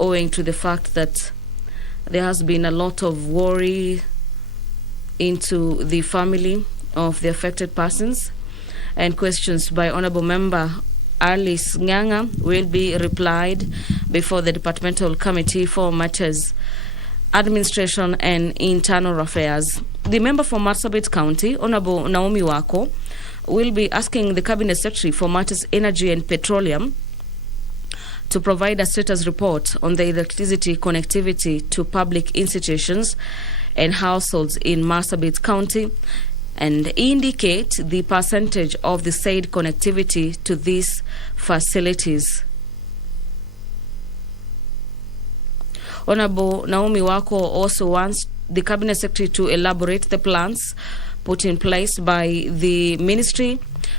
owing to the fact that there has been a lot of worry into the family of the affected persons, and questions by Honorable Member Alice Nganga will be replied before the Departmental Committee for Matters, Administration and Internal Affairs. The member for Marsabit County, Honorable Naomi Wako, will be asking the Cabinet Secretary for Matters, Energy and Petroleum to provide a status report on the electricity connectivity to public institutions and households in Marsabit County and indicate the percentage of the said connectivity to these facilities. Honorable Naomi Wako also wants the Cabinet Secretary to elaborate the plans put in place by the ministry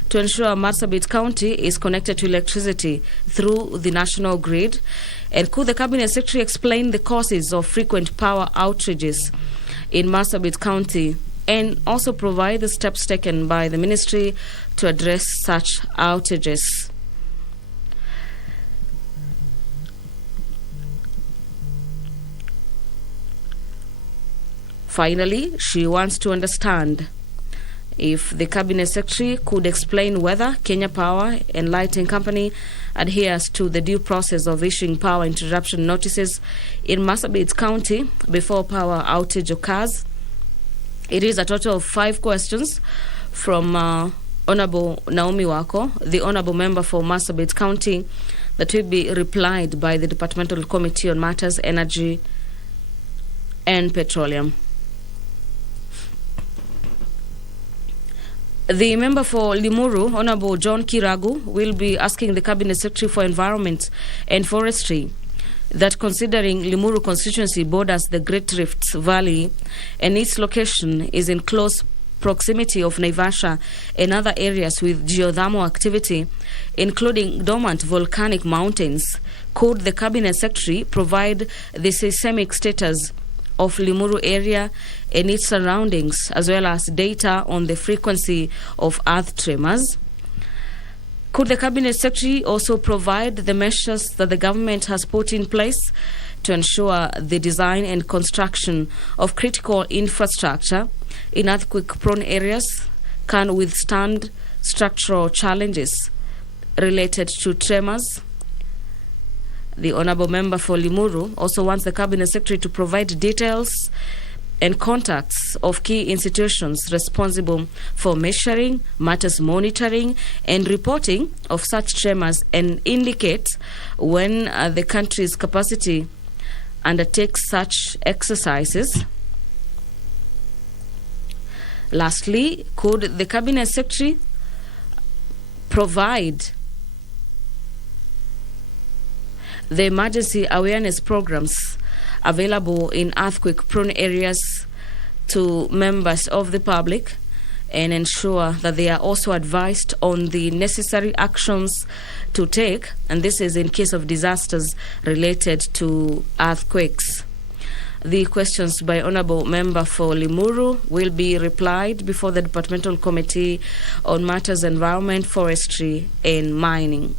to ensure Marsabit County is connected to electricity through the national grid. And could the Cabinet Secretary explain the causes of frequent power outages in Marsabit County and also provide the steps taken by the ministry to address such outages? Finally, she wants to understand if the Cabinet Secretary could explain whether Kenya Power and Lighting Company adheres to the due process of issuing power interruption notices in Marsabit County before power outage occurs. It is a total of 5 questions from Honorable Naomi Wako, the Honorable Member for Marsabit County, that will be replied by the Departmental Committee on Matters, Energy and Petroleum. The member for Limuru, Honorable John Kiragu, will be asking the Cabinet Secretary for Environment and Forestry that, considering Limuru constituency borders the Great Rift Valley and its location is in close proximity of Naivasha and other areas with geothermal activity, including dormant volcanic mountains, could the Cabinet Secretary provide the seismic status of Limuru area and its surroundings, as well as data on the frequency of earth tremors? Could the Cabinet Secretary also provide the measures that the government has put in place to ensure the design and construction of critical infrastructure in earthquake-prone areas can withstand structural challenges related to tremors? The Honourable Member for Limuru also wants the Cabinet Secretary to provide details and contacts of key institutions responsible for measuring, matters monitoring and reporting of such tremors, and indicate when the country's capacity undertakes such exercises. Lastly, could the Cabinet Secretary provide the emergency awareness programs available in earthquake-prone areas to members of the public and ensure that they are also advised on the necessary actions to take, and this is in case of disasters related to earthquakes? The questions by Honourable Member for Limuru will be replied before the Departmental Committee on Matters Environment, Forestry and Mining.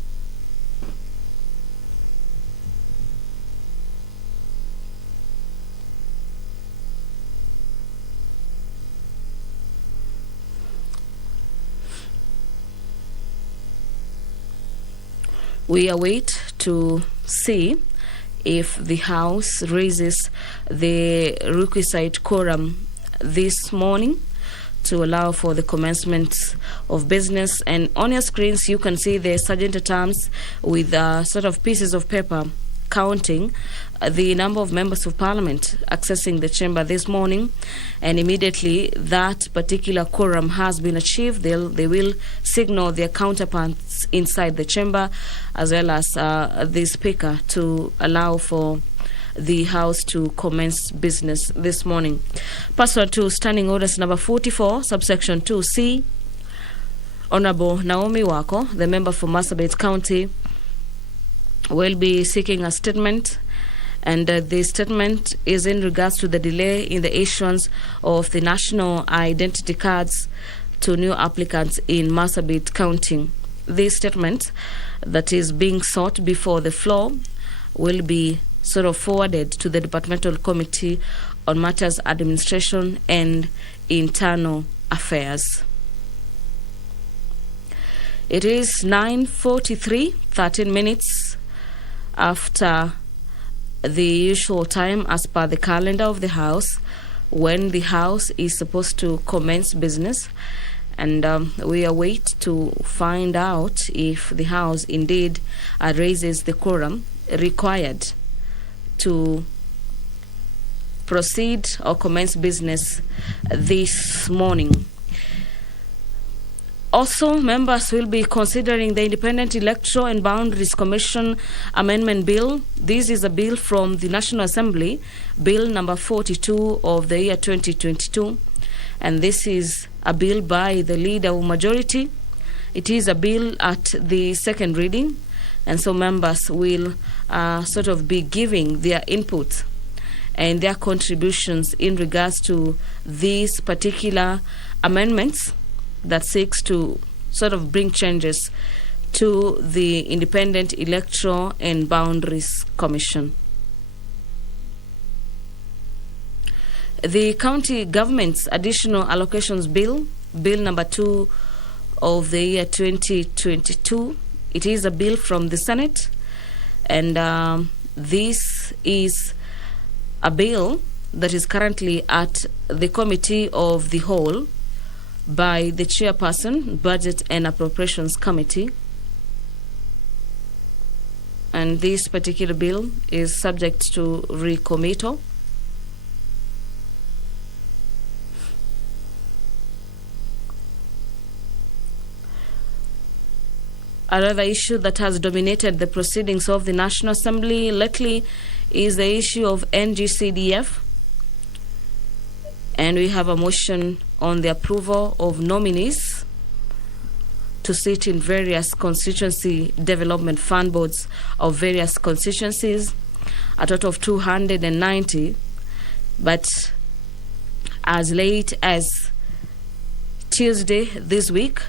We await to see if the House raises the requisite quorum this morning to allow for the commencement of business. And on your screens, you can see the sergeant at arms with sort of pieces of paper counting the number of members of Parliament accessing the chamber this morning, and immediately that particular quorum has been achieved, they will signal their counterparts inside the chamber as well as the Speaker to allow for the House to commence business this morning. Pursuant to Standing Orders number 44, subsection 2C, Honorable Naomi Wako, the member for Marsabit County, will be seeking a statement, and the statement is in regards to the delay in the issuance of the national identity cards to new applicants in Marsabit County. This statement that is being sought before the floor will be sort of forwarded to the Departmental Committee on Matters Administration and Internal Affairs. It is 9:43, 13 minutes after the usual time as per the calendar of the House, when the House is supposed to commence business. And we await to find out if the House indeed raises the quorum required to proceed or commence business this morning. Also, members will be considering the Independent Electoral and Boundaries Commission Amendment Bill. This is a bill from the National Assembly, Bill number 42 of the year 2022. And this is a bill by the Leader of Majority. It is a bill at the second reading. And so members will sort of be giving their input and their contributions in regards to these particular amendments that seeks to sort of bring changes to the Independent Electoral and Boundaries Commission. The County Government's Additional Allocations Bill, Bill number 2 of the year 2022, it is a bill from the Senate, and this is a bill that is currently at the Committee of the Whole by the Chairperson, Budget and Appropriations Committee. And this particular bill is subject to recommittal. Another issue that has dominated the proceedings of the National Assembly lately is the issue of NGCDF. And we have a motion on the approval of nominees to sit in various constituency development fund boards of various constituencies, a total of 290. But as late as Tuesday this week,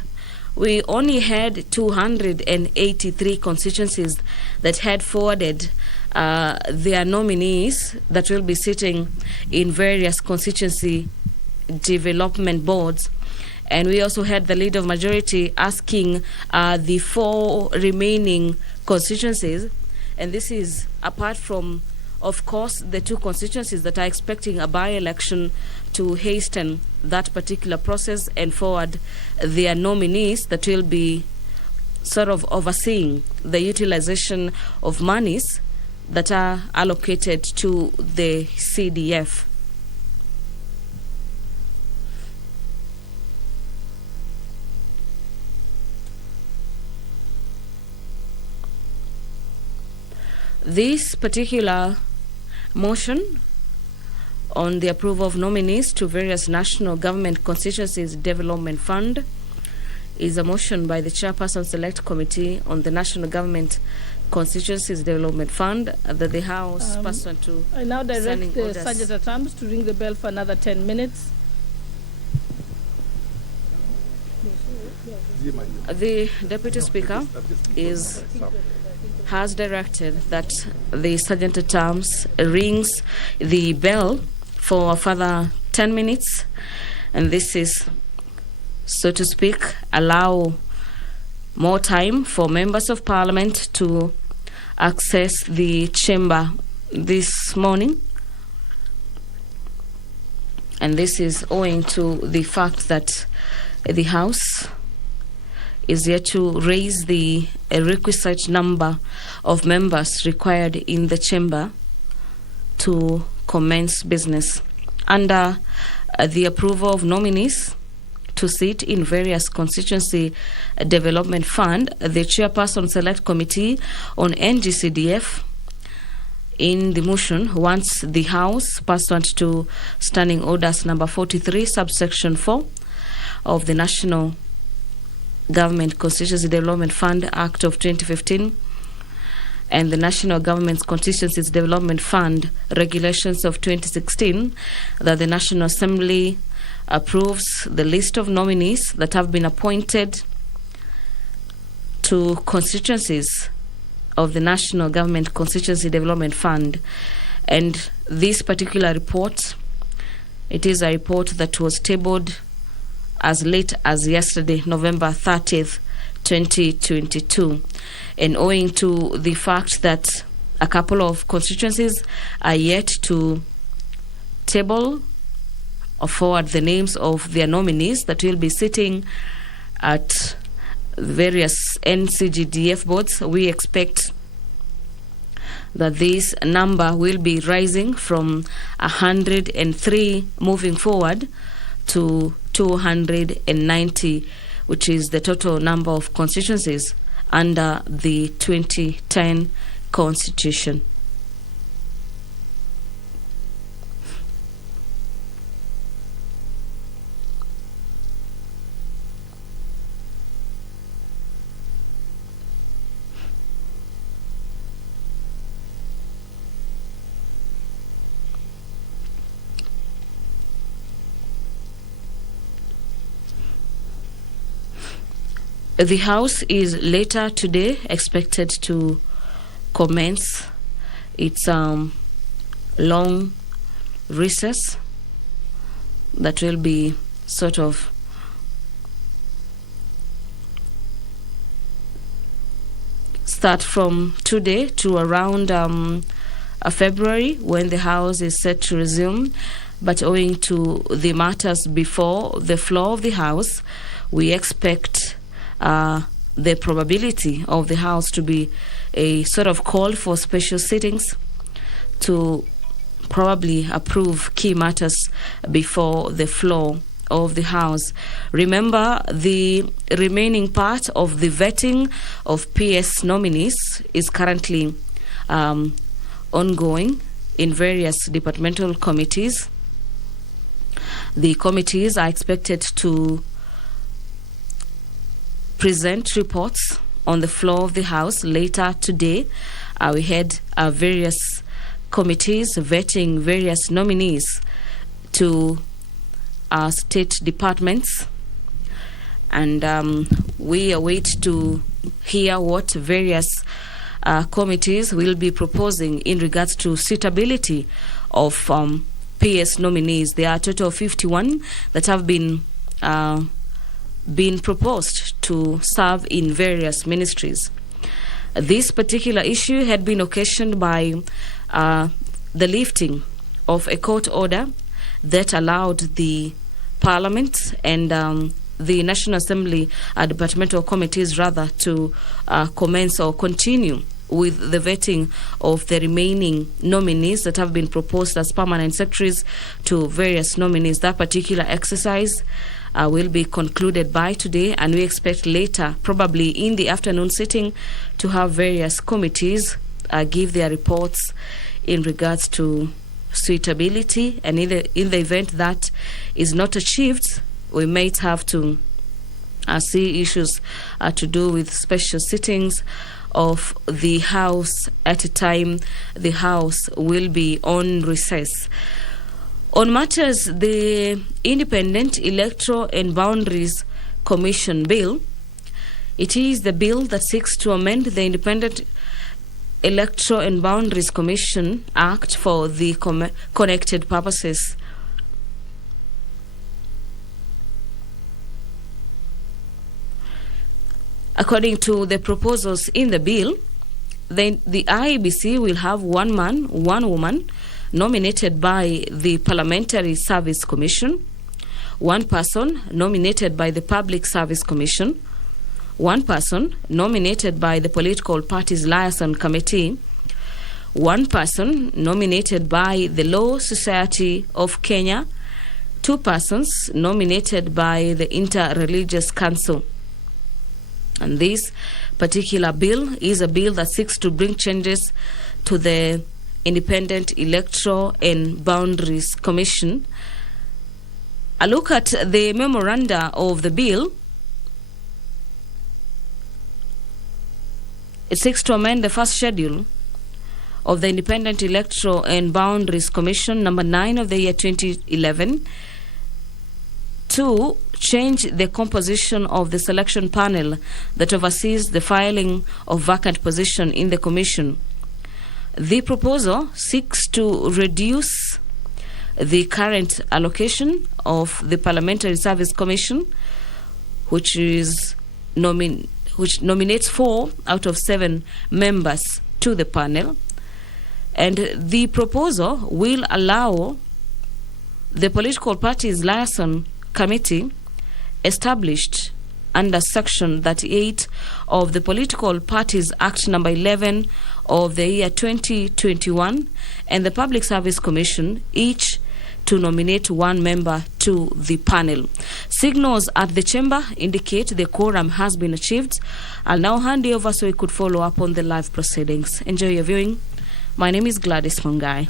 we only had 283 constituencies that had forwarded their nominees that will be sitting in various constituency development boards. And we also had the Leader of Majority asking the 4 remaining constituencies, and this is apart from, of course, the 2 constituencies that are expecting a by-election, to hasten that particular process and forward their nominees that will be sort of overseeing the utilization of monies that are allocated to the CDF. This particular motion on the approval of nominees to various national government constituencies development fund is a motion by the Chairperson Select Committee on the National Government Constituencies Development Fund that the House pursuant to I now direct the orders. Sergeant at Arms to ring the bell for another 10 minutes. The Deputy Speaker has directed that the Sergeant at Arms rings the bell for a further 10 minutes, and this is, so to speak, allow more time for members of Parliament to access the chamber this morning. And this is owing to the fact that the House is yet to raise the requisite number of members required in the chamber to commence business. Under the approval of nominees to sit in various constituency development fund, the Chairperson Select Committee on NGCDF in the motion wants the House, pursuant to Standing Orders number 43, subsection 4 of the National Government Constituency Development Fund Act of 2015 and the National Government's Constituencies Development Fund Regulations of 2016, that the National Assembly approves the list of nominees that have been appointed to constituencies of the National Government Constituency Development Fund. And this particular report, it is a report that was tabled as late as yesterday, November 30th, 2022. And owing to the fact that a couple of constituencies are yet to table or forward the names of their nominees that will be sitting at various NCGDF boards, we expect that this number will be rising from 103 moving forward to 290, which is the total number of constituencies under the 2010 Constitution. The House is later today expected to commence its long recess that will be sort of start from today to around February, when the House is set to resume. But owing to the matters before the floor of the House, we expect the probability of the House to be a sort of call for special sittings to probably approve key matters before the floor of the House. Remember, the remaining part of the vetting of PS nominees is currently ongoing in various departmental committees. The committees are expected to present reports on the floor of the House later today. We had various committees vetting various nominees to state departments, and we await to hear what various committees will be proposing in regards to suitability of PS nominees. There are a total of 51 that have been proposed to serve in various ministries. This particular issue had been occasioned by the lifting of a court order that allowed the Parliament and the National Assembly departmental committees rather to commence or continue with the vetting of the remaining nominees that have been proposed as permanent secretaries to various nominees. That particular exercise will be concluded by today, and we expect later, probably in the afternoon sitting, to have various committees give their reports in regards to suitability, and in the event that is not achieved, we might have to see issues to do with special sittings of the House at a time the House will be on recess. On matters, the Independent Electoral and Boundaries Commission Bill, it is the bill that seeks to amend the Independent Electoral and Boundaries Commission Act for the connected purposes. According to the proposals in the bill, the IEBC will have one man, one woman, nominated by the Parliamentary Service Commission, one person nominated by the Public Service Commission, one person nominated by the Political Parties Liaison Committee, one person nominated by the Law Society of Kenya, two persons nominated by the Inter-Religious Council. And this particular bill is a bill that seeks to bring changes to the Independent Electoral and Boundaries Commission. A look at the memoranda of the bill. It seeks to amend the first schedule of the Independent Electoral and Boundaries Commission, number 9 of the year 2011, 2, change the composition of the selection panel that oversees the filing of vacant position in the Commission. The proposal seeks to reduce the current allocation of the Parliamentary Service Commission, which nominates 4 out of 7 members to the panel. And the proposal will allow the Political Parties Liaison Committee, established under Section 38 of the Political Parties Act number 11 of the year 2021, and the Public Service Commission, each to nominate 1 member to the panel. Signals at the chamber indicate the quorum has been achieved. I'll now hand you over so we could follow up on the live proceedings. Enjoy your viewing. My name is Gladys Mungai.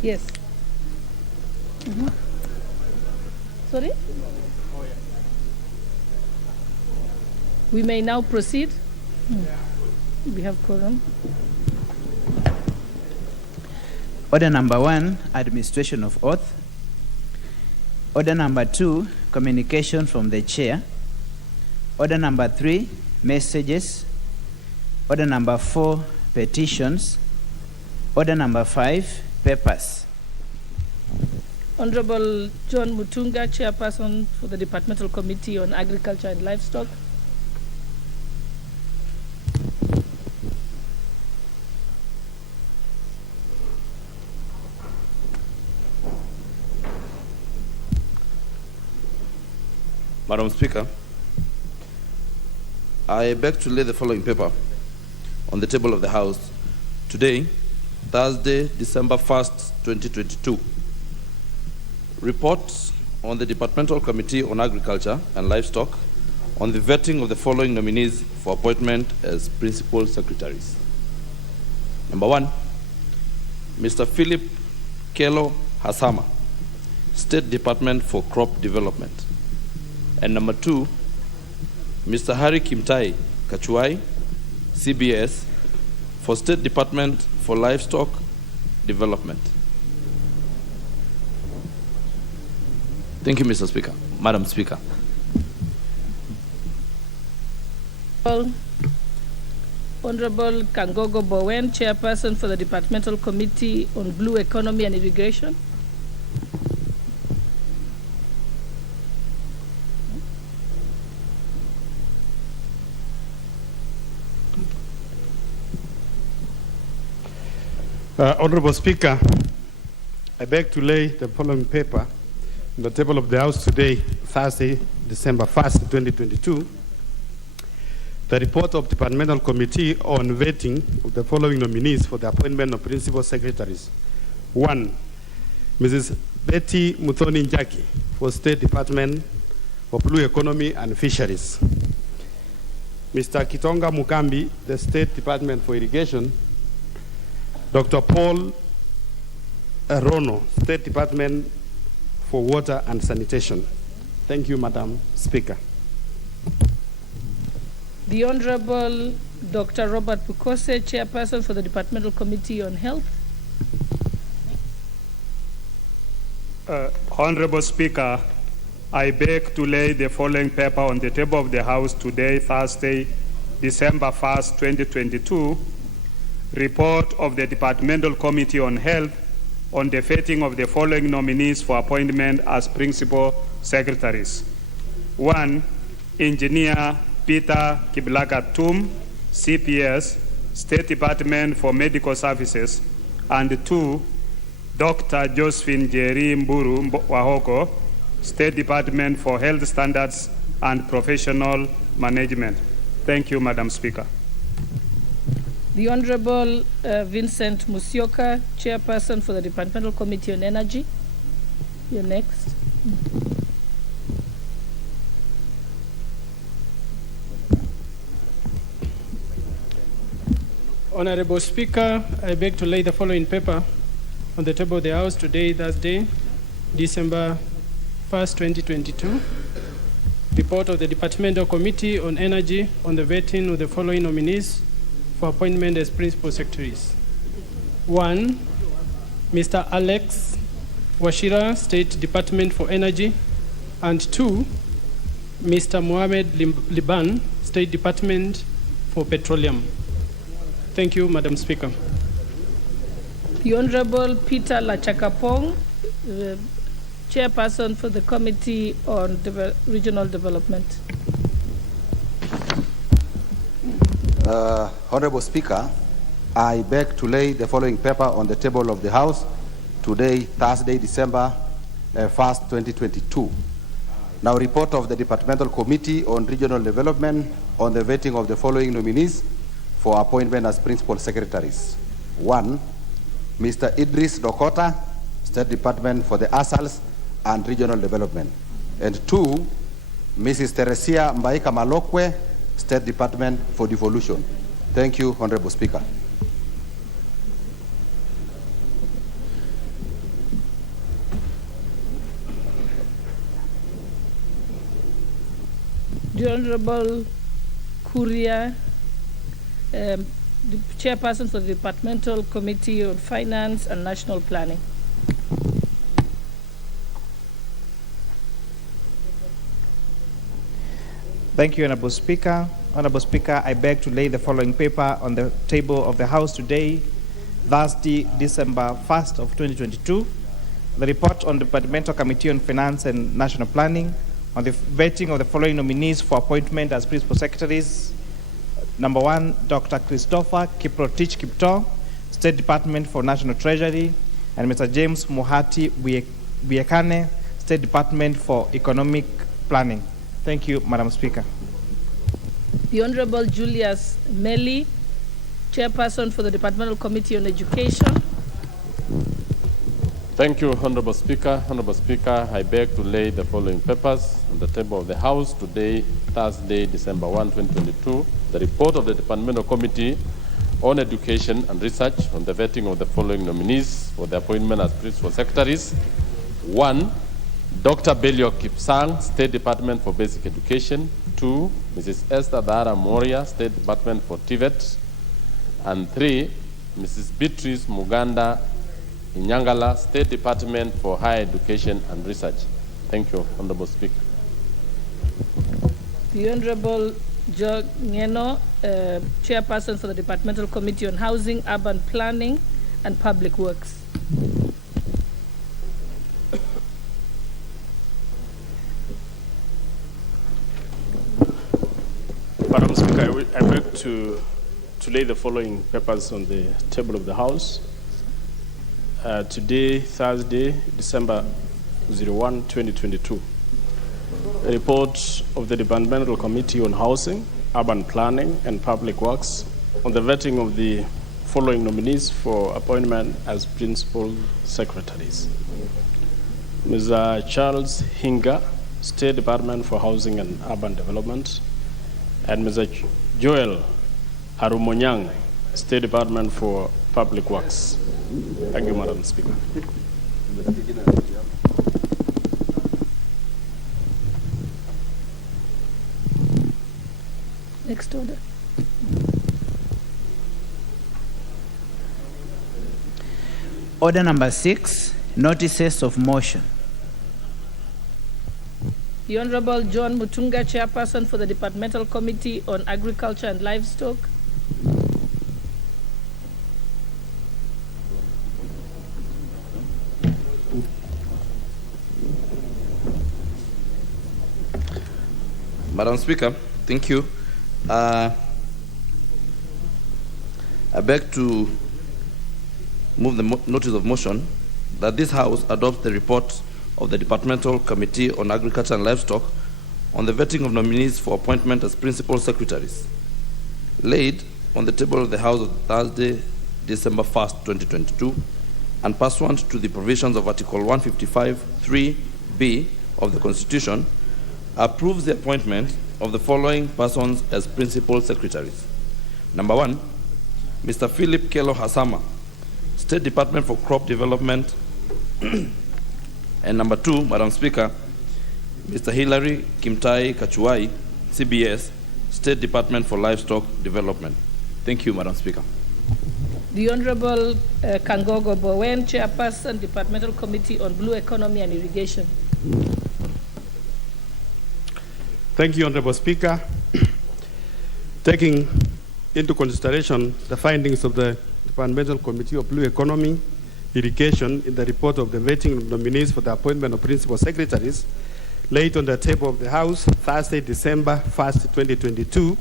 Yes. Sorry? We may now proceed. We have quorum. Order number 1, administration of oath. Order number 2, communication from the chair. Order number 3, messages. Order number 4, petitions. Order number 5, papers. Honorable John Mutunga, Chairperson for the Departmental Committee on Agriculture and Livestock. Madam Speaker, I beg to lay the following paper on the table of the House today, Thursday, December 1st, 2022. Report on the Departmental Committee on Agriculture and Livestock on the vetting of the following nominees for appointment as Principal Secretaries. Number 1, Mr. Philip Kelo Hasama, State Department for Crop Development. And number 2, Mr. Harry Kimtai Kachuai, CBS, for State Department for Livestock Development. Thank you, Mr. Speaker. Madam Speaker. Honorable Kangogo Bowen, Chairperson for the Departmental Committee on Blue Economy and Irrigation. Honorable Speaker, I beg to lay the following paper on the table of the House today, Thursday, December 1st, 2022. The report of Departmental Committee on vetting of the following nominees for the appointment of Principal Secretaries. 1, Mrs. Betty Muthoni Njaki for State Department for Blue Economy and Fisheries. Mr. Kitonga Mukambi, the State Department for Irrigation. Dr. Paul Rono, State Department for Water and Sanitation. Thank you, Madam Speaker. The Honorable Dr. Robert Pukose, Chairperson for the Departmental Committee on Health. Honorable Speaker, I beg to lay the following paper on the table of the House today, Thursday, December 1st, 2022. Report of the Departmental Committee on Health on the vetting of the following nominees for appointment as Principal Secretaries. 1, Engineer Peter Kiblagat Tum, CPS, State Department for Medical Services, and 2, Dr. Josephine Jerry Mburu Wahoko, State Department for Health Standards and Professional Management. Thank you, Madam Speaker. The Honorable Vincent Musyoka, Chairperson for the Departmental Committee on Energy. You're next. Honorable Speaker, I beg to lay the following paper on the table of the House today, Thursday, December 1st, 2022. Report of the Departmental Committee on Energy on the vetting of the following nominees for appointment as Principal Secretaries. 1, Mr. Alex Washira, State Department for Energy, and 2, Mr. Mohamed Liban, State Department for Petroleum. Thank you, Madam Speaker. The Honorable Peter Lachakapong, Chairperson for the Committee on Regional Development. Honorable Speaker, I beg to lay the following paper on the table of the House today, Thursday, December 1st, 2022. Now, report of the Departmental Committee on Regional Development on the vetting of the following nominees for appointment as Principal Secretaries. 1, Mr. Idris Dokota, State Department for the ASALs and Regional Development. And 2, Mrs. Teresia Mbaika Malokwe, State Department for Devolution. Thank you, Honorable Speaker. The Honorable Kuria, the Chairperson for the Departmental Committee on Finance and National Planning. Thank you, Honorable Speaker. Honorable Speaker, I beg to lay the following paper on the table of the House today, Thursday, December 1st of 2022. The report on the Departmental Committee on Finance and National Planning on the vetting of the following nominees for appointment as Principal Secretaries. Number 1, Dr. Christopher Kiprotich Kipto, State Department for National Treasury, and Mr. James Muhati Buyekane, State Department for Economic Planning. Thank you, Madam Speaker. The Honorable Julius Meli, Chairperson for the Departmental Committee on Education. Thank you, Honorable Speaker. Honorable Speaker, I beg to lay the following papers on the table of the House today, Thursday, December 1, 2022. The report of the Departmental Committee on Education and Research on the vetting of the following nominees for the appointment as Principal Secretaries. 1, Dr. Belio Kipsang, State Department for Basic Education. 2, Mrs. Esther Dara Moria, State Department for TVET. And 3, Mrs. Beatrice Muganda Inyangala, State Department for Higher Education and Research. Thank you, Honorable Speaker. The Honorable Jo Ngeno, Chairperson for the Departmental Committee on Housing, Urban Planning, and Public Works. Madam Speaker, I beg to lay the following papers on the table of the House. Today, Thursday, December 01, 2022. A report of the Departmental Committee on Housing, Urban Planning, and Public Works on the vetting of the following nominees for appointment as Principal Secretaries. Mr. Charles Hinga, State Department for Housing and Urban Development, and Mr. Joel Harumonyang, State Department for Public Works. Thank you, Madam Speaker. Next order. Order number 6, notices of motion. The Honorable John Mutunga, Chairperson for the Departmental Committee on Agriculture and Livestock. Madam Speaker, thank you. I beg to move the notice of motion that this House adopts the report of the Departmental Committee on Agriculture and Livestock on the vetting of nominees for appointment as principal secretaries, laid on the table of the House on Thursday, December 1st, 2022, and pursuant to the provisions of Article 155(3)(b) of the Constitution, approves the appointment of the following persons as principal secretaries. Number 1, Mr. Philip Kelo Hasama, State Department for Crop Development. And number 2, Madam Speaker, Mr. Hilary Kimtai Kachuai, CBS, State Department for Livestock Development. Thank you, Madam Speaker. The Honorable Kangogo Bowen, Chairperson, Departmental Committee on Blue Economy and Irrigation. Thank you, Honorable Speaker. Taking into consideration the findings of the Departmental Committee of Blue Economy, Irrigation in the report of the vetting of nominees for the appointment of principal secretaries, laid on the table of the House Thursday, December 1st, 2022,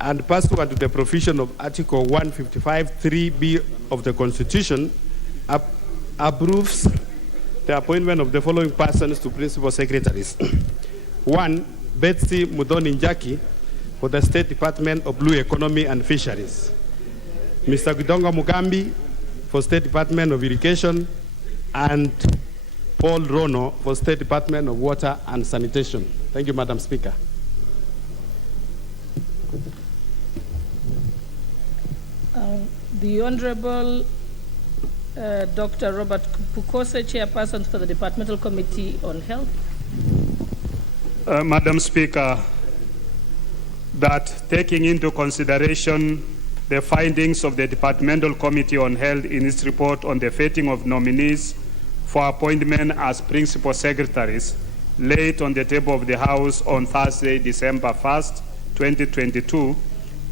and pursuant to the provision of Article 155(3)(b) of the Constitution, approves the appointment of the following persons to principal secretaries. 1, Betsy Mudhoni Njaki for the State Department of Blue Economy and Fisheries. Mr. Gidonga Mugambi for State Department of Irrigation, and Paul Rono for State Department of Water and Sanitation. Thank you, Madam Speaker. The Honorable Dr. Robert Pukose, Chairperson for the Departmental Committee on Health. Madam Speaker, that taking into consideration the findings of the Departmental Committee on Health in its report on the vetting of nominees for appointment as principal secretaries, laid on the table of the House on Thursday, December 1st, 2022,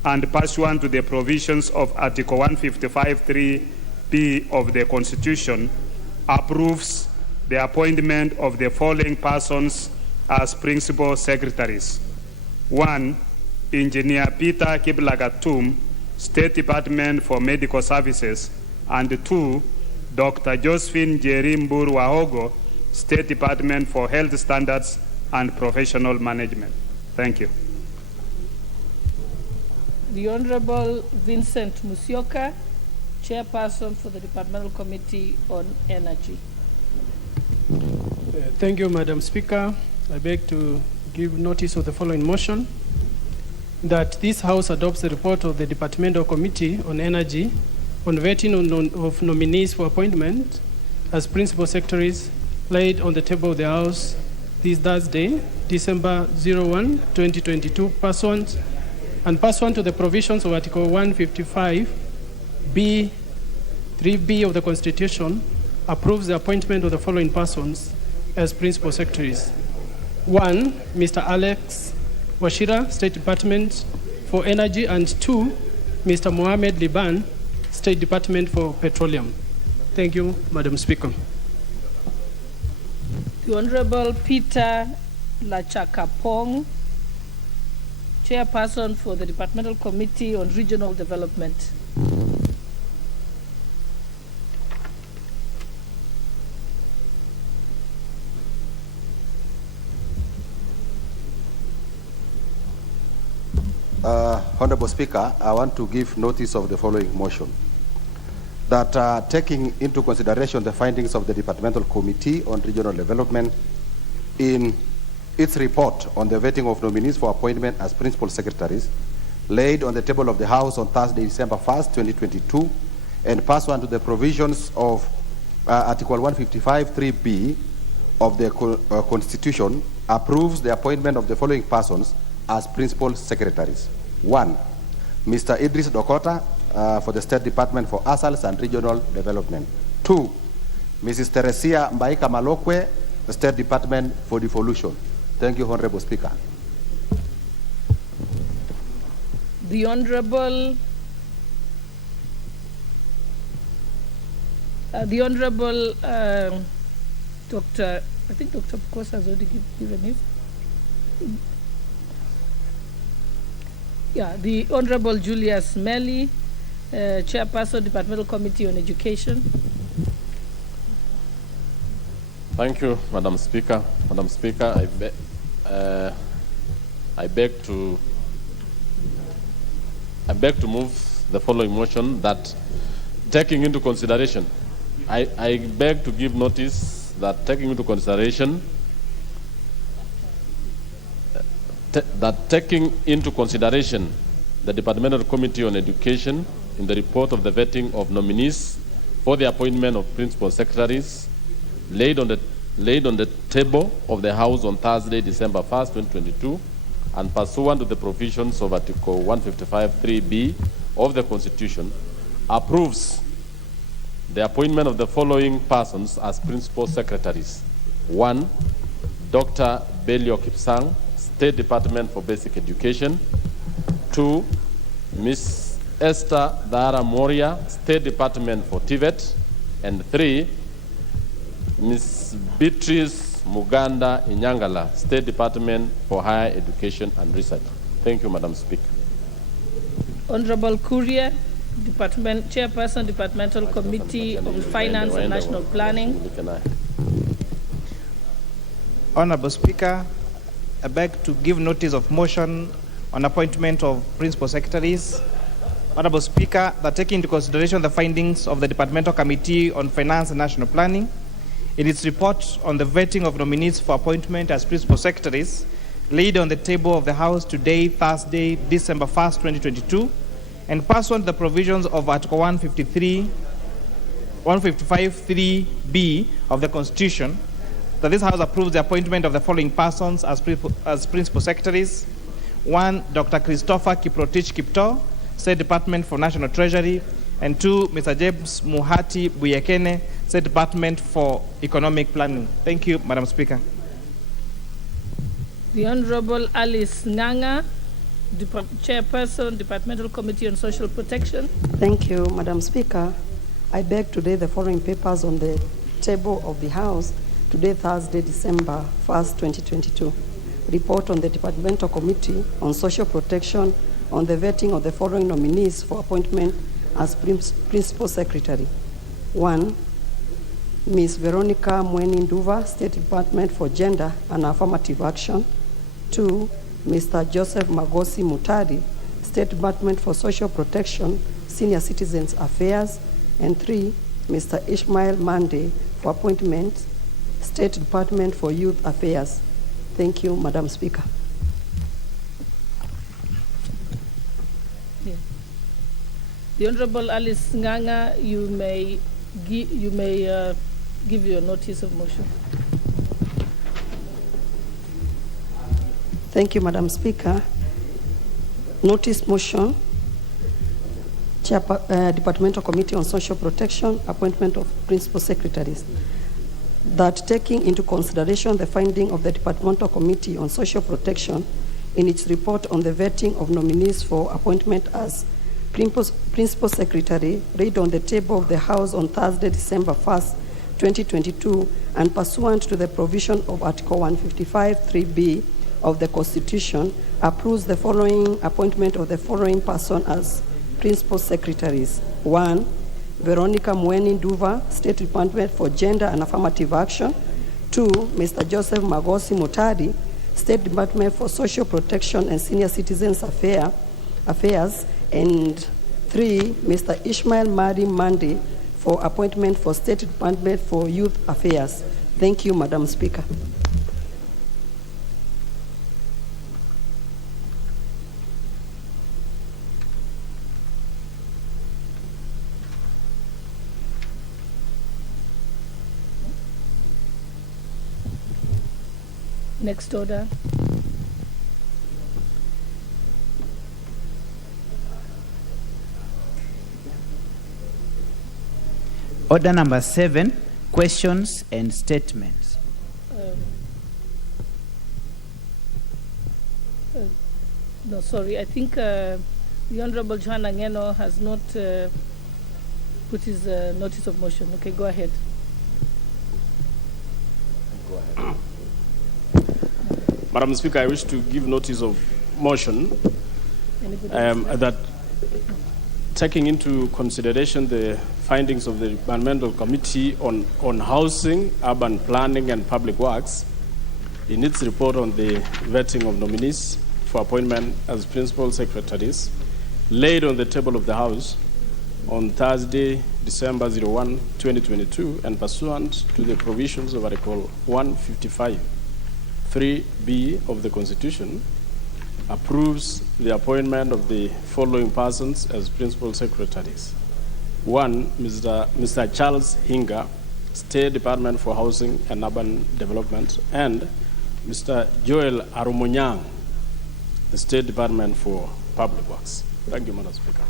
and pursuant to the provisions of Article 155(3)(b) of the Constitution, approves the appointment of the following persons as principal secretaries. 1, Engineer Peter Kiblagatum, State Department for Medical Services, and 2, Dr. Josephine Jerimbur Wahogo, State Department for Health Standards and Professional Management. Thank you. The Honorable Vincent Musyoka, Chairperson for the Departmental Committee on Energy. Thank you, Madam Speaker. I beg to give notice of the following motion, that this House adopts the report of the Departmental Committee on Energy on vetting of nominees for appointment as principal secretaries, laid on the table of the House this Thursday, December 01, 2022, pursuant to the provisions of Article 155(b)(3)(b) of the Constitution, approves the appointment of the following persons as principal secretaries. 1, Mr. Alex Washira, State Department for Energy, and 2, Mr. Mohamed Liban, State Department for Petroleum. Thank you, Madam Speaker. The Honorable Peter Lachakapong, Chairperson for the Departmental Committee on Regional Development. Honorable Speaker, I want to give notice of the following motion. That taking into consideration the findings of the Departmental Committee on Regional Development in its report on the vetting of nominees for appointment as principal secretaries, laid on the table of the House on Thursday, December 1st, 2022, and pursuant to the provisions of Article 155(3)(b) of the Constitution, approves the appointment of the following persons as principal secretaries. 1, Mr. Idris Dokota for the State Department for Asals and Regional Development. 2, Mrs. Teresia Mbaika Malokwe, the State Department for Devolution. Thank you, Honorable Speaker. The Honorable Dr. I think Dr. Pukose has already given his. Yeah, the Honorable Julius Melly, Chairperson, Departmental Committee on Education. Thank you, Madam Speaker. Madam Speaker, I beg to move the following motion that, taking into consideration, I beg to give notice that taking into consideration the Departmental Committee on Education in the report of the vetting of nominees for the appointment of principal secretaries laid on the table of the House on Thursday, December 1st, 2022, and pursuant to the provisions of Article 155(3)(b) of the Constitution, approves the appointment of the following persons as principal secretaries. 1, Dr. Belio Kipsang, State Department for Basic Education. 2, Ms. Esther Dara Moria, State Department for TVET. And 3, Ms. Beatrice Muganda Inyangala, State Department for Higher Education and Research. Thank you, Madam Speaker. Honorable Kuria, Chairperson, Departmental Committee on Finance and National Planning. Honorable Speaker, I beg to give notice of motion on appointment of principal secretaries. Honorable Speaker, that taking into consideration the findings of the Departmental Committee on Finance and National Planning in its report on the vetting of nominees for appointment as principal secretaries laid on the table of the House today, Thursday, December 1st, 2022, and pursuant to the provisions of Article 155(3)(b) of the Constitution, that this House approves the appointment of the following persons as principal secretaries. 1, Dr. Christopher Kiprotich Kipto, State Department for National Treasury. And 2, Mr. James Muhati Buyekene, State Department for Economic Planning. Thank you, Madam Speaker. The Honorable Alice Nganga, Chairperson, Departmental Committee on Social Protection. Thank you, Madam Speaker. I beg to lay the following papers on the table of the House today, Thursday, December 1st, 2022. Report on the Departmental Committee on Social Protection on the vetting of the following nominees for appointment as Principal Secretary. 1, Ms. Veronica Mweni Nduva, State Department for Gender and Affirmative Action. 2, Mr. Joseph Magosi Mutari, State Department for Social Protection, Senior Citizens Affairs. And 3, Mr. Ishmael Mande, for appointment, State Department for Youth Affairs. Thank you, Madam Speaker. Yeah. The Honorable Alice Nganga, you may give your notice of motion. Thank you, Madam Speaker. Notice motion. Departmental Committee on Social Protection, appointment of principal secretaries. That taking into consideration the finding of the Departmental Committee on Social Protection in its report on the vetting of nominees for appointment as principal secretary laid on the table of the House on Thursday, December 1st, 2022, and pursuant to the provision of Article 155(3)(b) of the Constitution, approves the following appointment of the following person as principal secretaries. 1, Veronica Mweni Nduva, State Department for Gender and Affirmative Action. 2, Mr. Joseph Magosi Mutari, State Department for Social Protection and Senior Citizens Affairs. And 3, Mr. Ishmael Mari Mandi, for appointment for State Department for Youth Affairs. Thank you, Madam Speaker. Next order. Order number 7, questions and statements. No, sorry. I think the Honorable Johanna Ngeno has not put his notice of motion. Okay, go ahead. Madam Speaker, I wish to give notice of motion that taking into consideration the findings of the Departmental Committee on Housing, Urban Planning and Public Works in its report on the vetting of nominees for appointment as principal secretaries, laid on the table of the House on Thursday, December 01, 2022, and pursuant to the provisions of Article 155, 3B of the Constitution, approves the appointment of the following persons as principal secretaries. 1, Mr. Charles Hinga, State Department for Housing and Urban Development, and Mr. Joel Arumunyang, the State Department for Public Works. Thank you, Madam Speaker.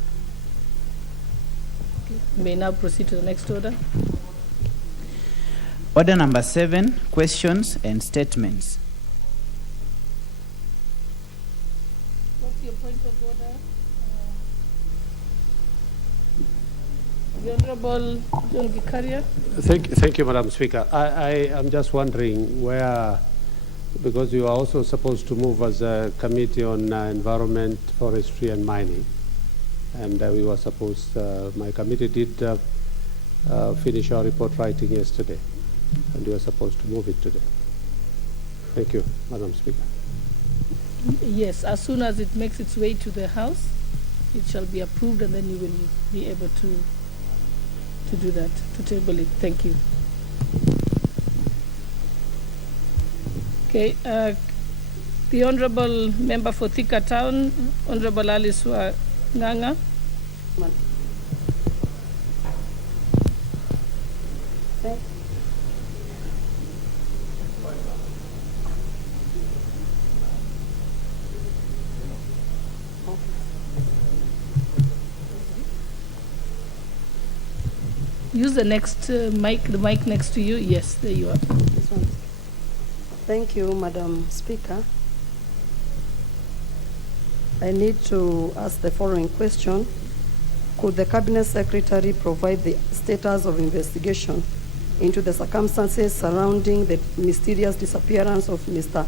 May now proceed to the next order. Order number 7, questions and statements. What's your point of order? The Honorable John Gikaria. Thank you, Madam Speaker. I am just wondering where, because you are also supposed to move as a committee on environment, forestry, and mining, and we were supposed, my committee did finish our report writing yesterday, and we are supposed to move it today. Thank you, Madam Speaker. Yes, as soon as it makes its way to the House, it shall be approved, and then you will be able to do that, to table it. Thank you. Okay, the Honorable Member for Thika Town, Honorable Alice Nganga. Use the next mic, the mic next to you. Yes, there you are. This one. Thank you, Madam Speaker. I need to ask the following question. Could the Cabinet Secretary provide the status of investigation into the circumstances surrounding the mysterious disappearance of Mr.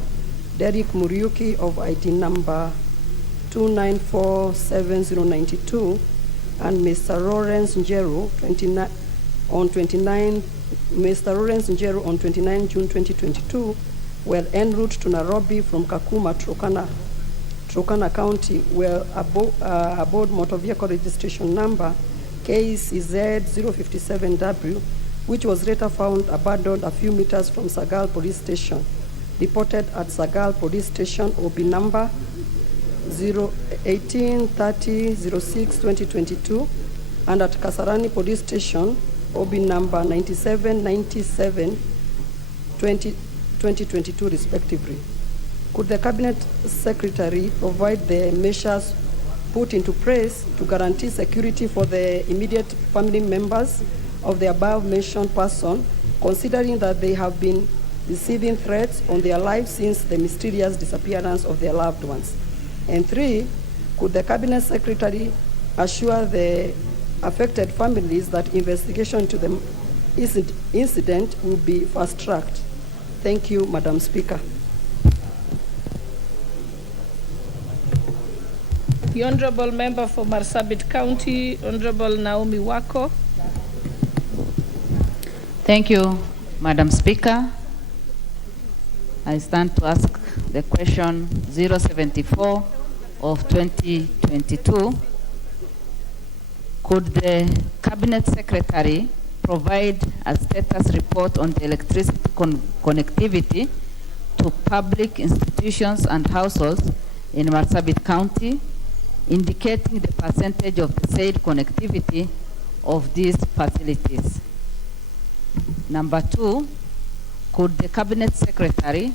Derek Muriuki of ID number 2947092 and Mr. Lawrence Njeru on 29 June 2022 were en route to Nairobi from Kakuma, Turkana County, were aboard motor vehicle registration number KCZ 057W, which was later found abandoned a few meters from Sagal Police Station. Reported at Sagal Police Station, OB number 0183006-2022, and at Kasarani Police Station, OB number 9797-2022 respectively. Could the Cabinet Secretary provide the measures put into place to guarantee security for the immediate family members of the above-mentioned person, considering that they have been receiving threats on their lives since the mysterious disappearance of their loved ones? And 3, could the Cabinet Secretary assure the affected families that investigation into the incident will be fast-tracked? Thank you, Madam Speaker. The Honorable Member for Marsabit County, Honorable Naomi Wako. Thank you, Madam Speaker. I stand to ask the question 074 of 2022. Could the Cabinet Secretary provide a status report on the electricity connectivity to public institutions and households in Marsabit County, indicating the percentage of the said connectivity of these facilities? Number 2, could the Cabinet Secretary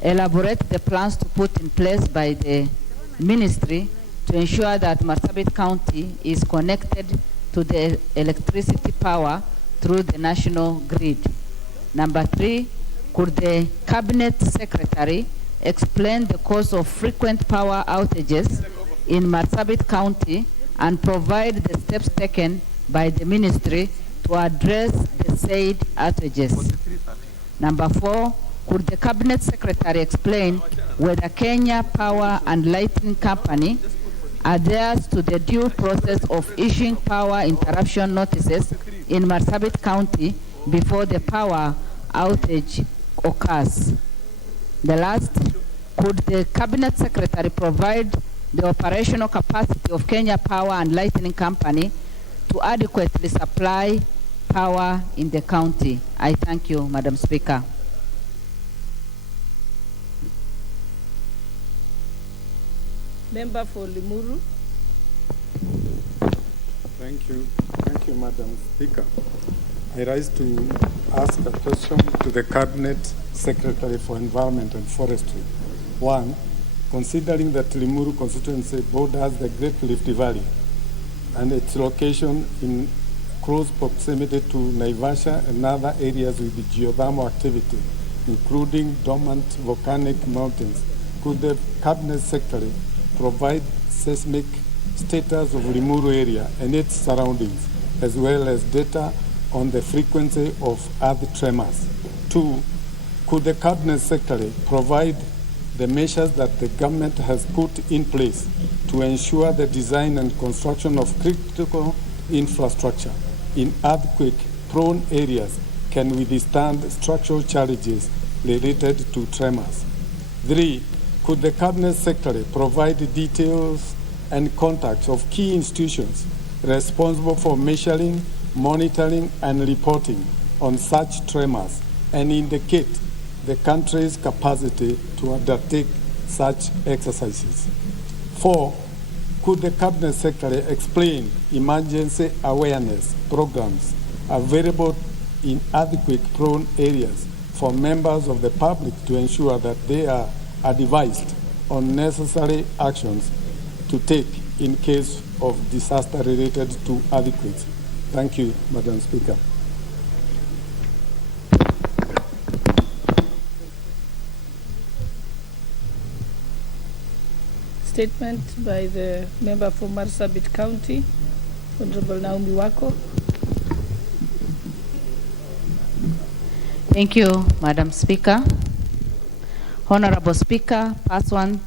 elaborate the plans to put in place by the Ministry to ensure that Marsabit County is connected to the electricity power through the national grid? Number 3, could the Cabinet Secretary explain the cause of frequent power outages in Marsabit County and provide the steps taken by the Ministry to address the said outages? Number 4, could the Cabinet Secretary explain whether Kenya Power and Lighting Company adheres to the due process of issuing power interruption notices in Marsabit County before the power outage occurs. The last, could the Cabinet Secretary provide the operational capacity of Kenya Power and Lighting Company to adequately supply power in the county? I thank you, Madam Speaker. Member for Limuru. Thank you, Madam Speaker. I rise to ask a question to the Cabinet Secretary for Environment and Forestry. One, considering that Limuru constituency borders the Great Rift Valley and its location in close proximity to Naivasha and other areas with geothermal activity, including dormant volcanic mountains, could the Cabinet Secretary provide seismic status of Limuru area and its surroundings, as well as data on the frequency of earth tremors? Two, could the Cabinet Secretary provide the measures that the government has put in place to ensure the design and construction of critical infrastructure in earthquake-prone areas can withstand structural challenges related to tremors? Three, could the Cabinet Secretary provide details and contacts of key institutions responsible for measuring, monitoring, and reporting on such tremors and indicate the country's capacity to undertake such exercises? Four, could the Cabinet Secretary explain emergency awareness programs available in earthquake-prone areas for members of the public to ensure that they are advised on necessary actions to take in case of disaster related to earthquakes? Thank you, Madam Speaker. Statement by the member for Marsabit County, Honorable Naomi Wako. Thank you, Madam Speaker. Honorable Speaker, pursuant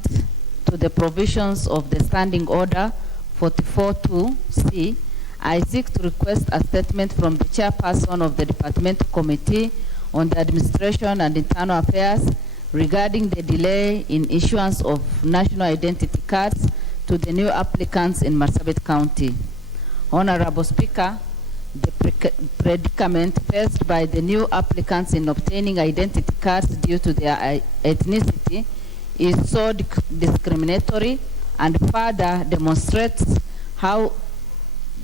to the provisions of the Standing Order 44.2c, I seek to request a statement from the Chairperson of the Departmental Committee on the Administration and Internal Affairs regarding the delay in issuance of national identity cards to the new applicants in Marsabit County. Honorable Speaker, the predicament faced by the new applicants in obtaining identity cards due to their ethnicity is so discriminatory and further demonstrates how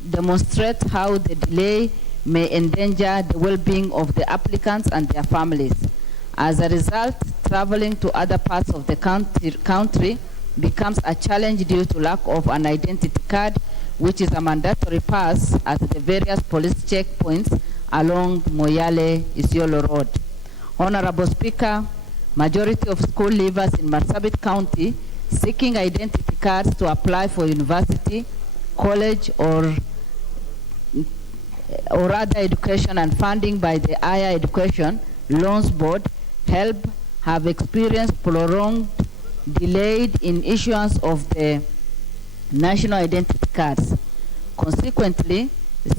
the delay may endanger the well-being of the applicants and their families. As a result, traveling to other parts of the country becomes a challenge due to lack of an identity card, which is a mandatory pass at the various police checkpoints along Moyale-Isiolo Road. Honorable Speaker, majority of school leavers in Marsabit County seeking identity cards to apply for university, college, or other education and funding by the Higher Education Loans Board have experienced prolonged delayed in issuance of the national identity cards. Consequently,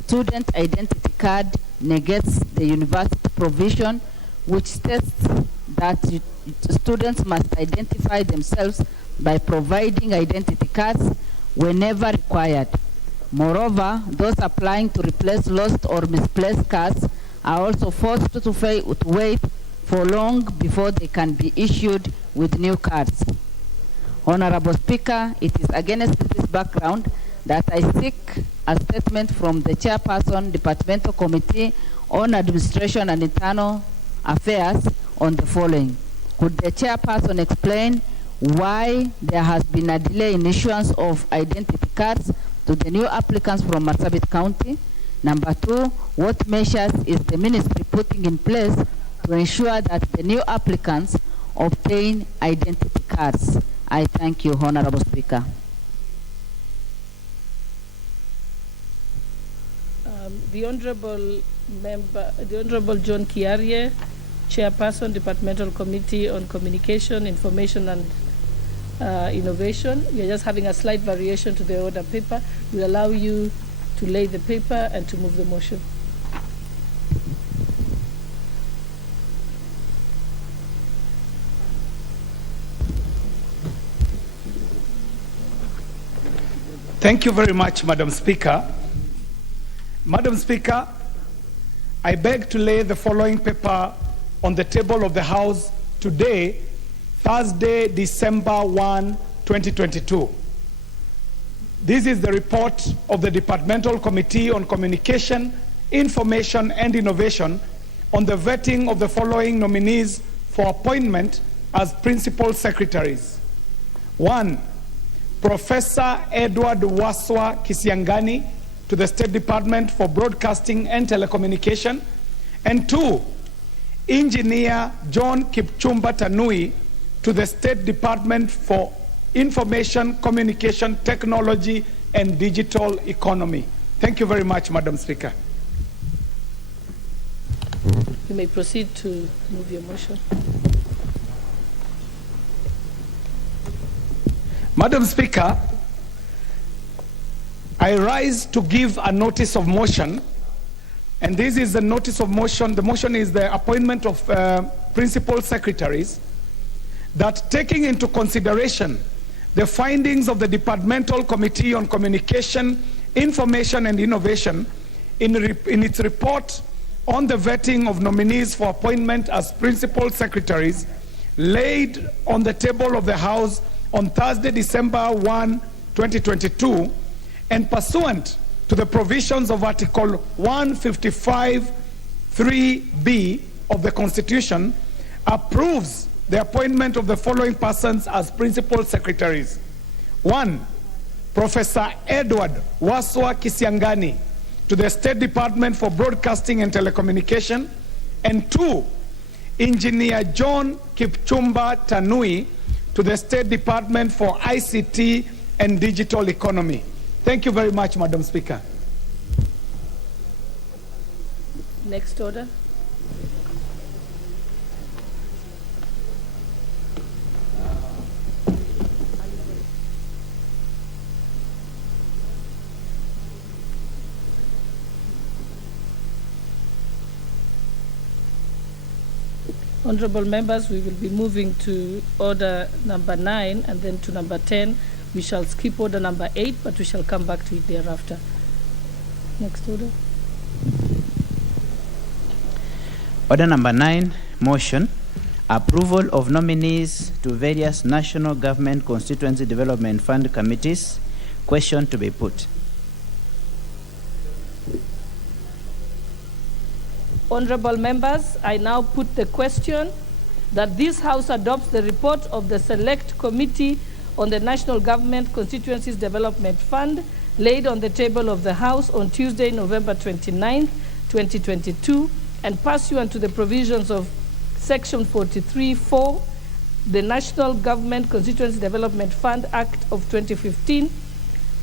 student identity card negates the university provision, which states that students must identify themselves by providing identity cards whenever required. Moreover, those applying to replace lost or misplaced cards are also forced to wait for long before they can be issued with new cards. Honorable Speaker, it is against this background that I seek a statement from the Chairperson, Departmental Committee on Administration and Internal Affairs on the following. Could the Chairperson explain why there has been a delay in issuance of identity cards to the new applicants from Marsabit County? Number two, what measures is the ministry putting in place to ensure that the new applicants obtain identity cards? I thank you, Honorable Speaker. The Honorable John Kiarie, Chairperson, Departmental Committee on Communication, Information and innovation. We are just having a slight variation to the order paper. We'll allow you to lay the paper and to move the motion. Thank you very much, Madam Speaker. Madam Speaker, I beg to lay the following paper on the table of the House today, Thursday, December 1, 2022. This is the report of the Departmental Committee on Communication, Information and Innovation on the vetting of the following nominees for appointment as Principal Secretaries. 1. Professor Edward Waswa Kisiangani to the State Department for Broadcasting and Telecommunication. And 2. Engineer John Kipchumba Tanui to the State Department for Information, Communication, Technology and Digital Economy. Thank you very much, Madam Speaker. You may proceed to move your motion. Madam Speaker, I rise to give a notice of motion, and this is the notice of motion. The motion is the appointment of principal secretaries, that taking into consideration the findings of the Departmental Committee on Communication, Information and Innovation in its report on the vetting of nominees for appointment as principal secretaries laid on the table of the House on Thursday, December 1, 2022, and pursuant to the provisions of Article 155(3)(b) of the Constitution, approves the appointment of the following persons as principal secretaries. 1. Professor Edward Waswa Kisiangani to the State Department for Broadcasting and Telecommunication. And 2. Engineer John Kipchumba Tanui to the State Department for ICT and Digital Economy. Thank you very much, Madam Speaker. Next order. Honorable members, we will be moving to order number 9 and then to number 10. We shall skip order number 8, but we shall come back to it thereafter. Next order. Order number 9, motion. Approval of nominees to various national government constituency development fund committees. Question to be put. Honorable members, I now put the question that this House adopts the report of the Select Committee on the National Government Constituencies Development Fund laid on the table of the House on Tuesday, November 29, 2022, and pursuant to the provisions of Section 43(4), the National Government Constituency Development Fund Act of 2015,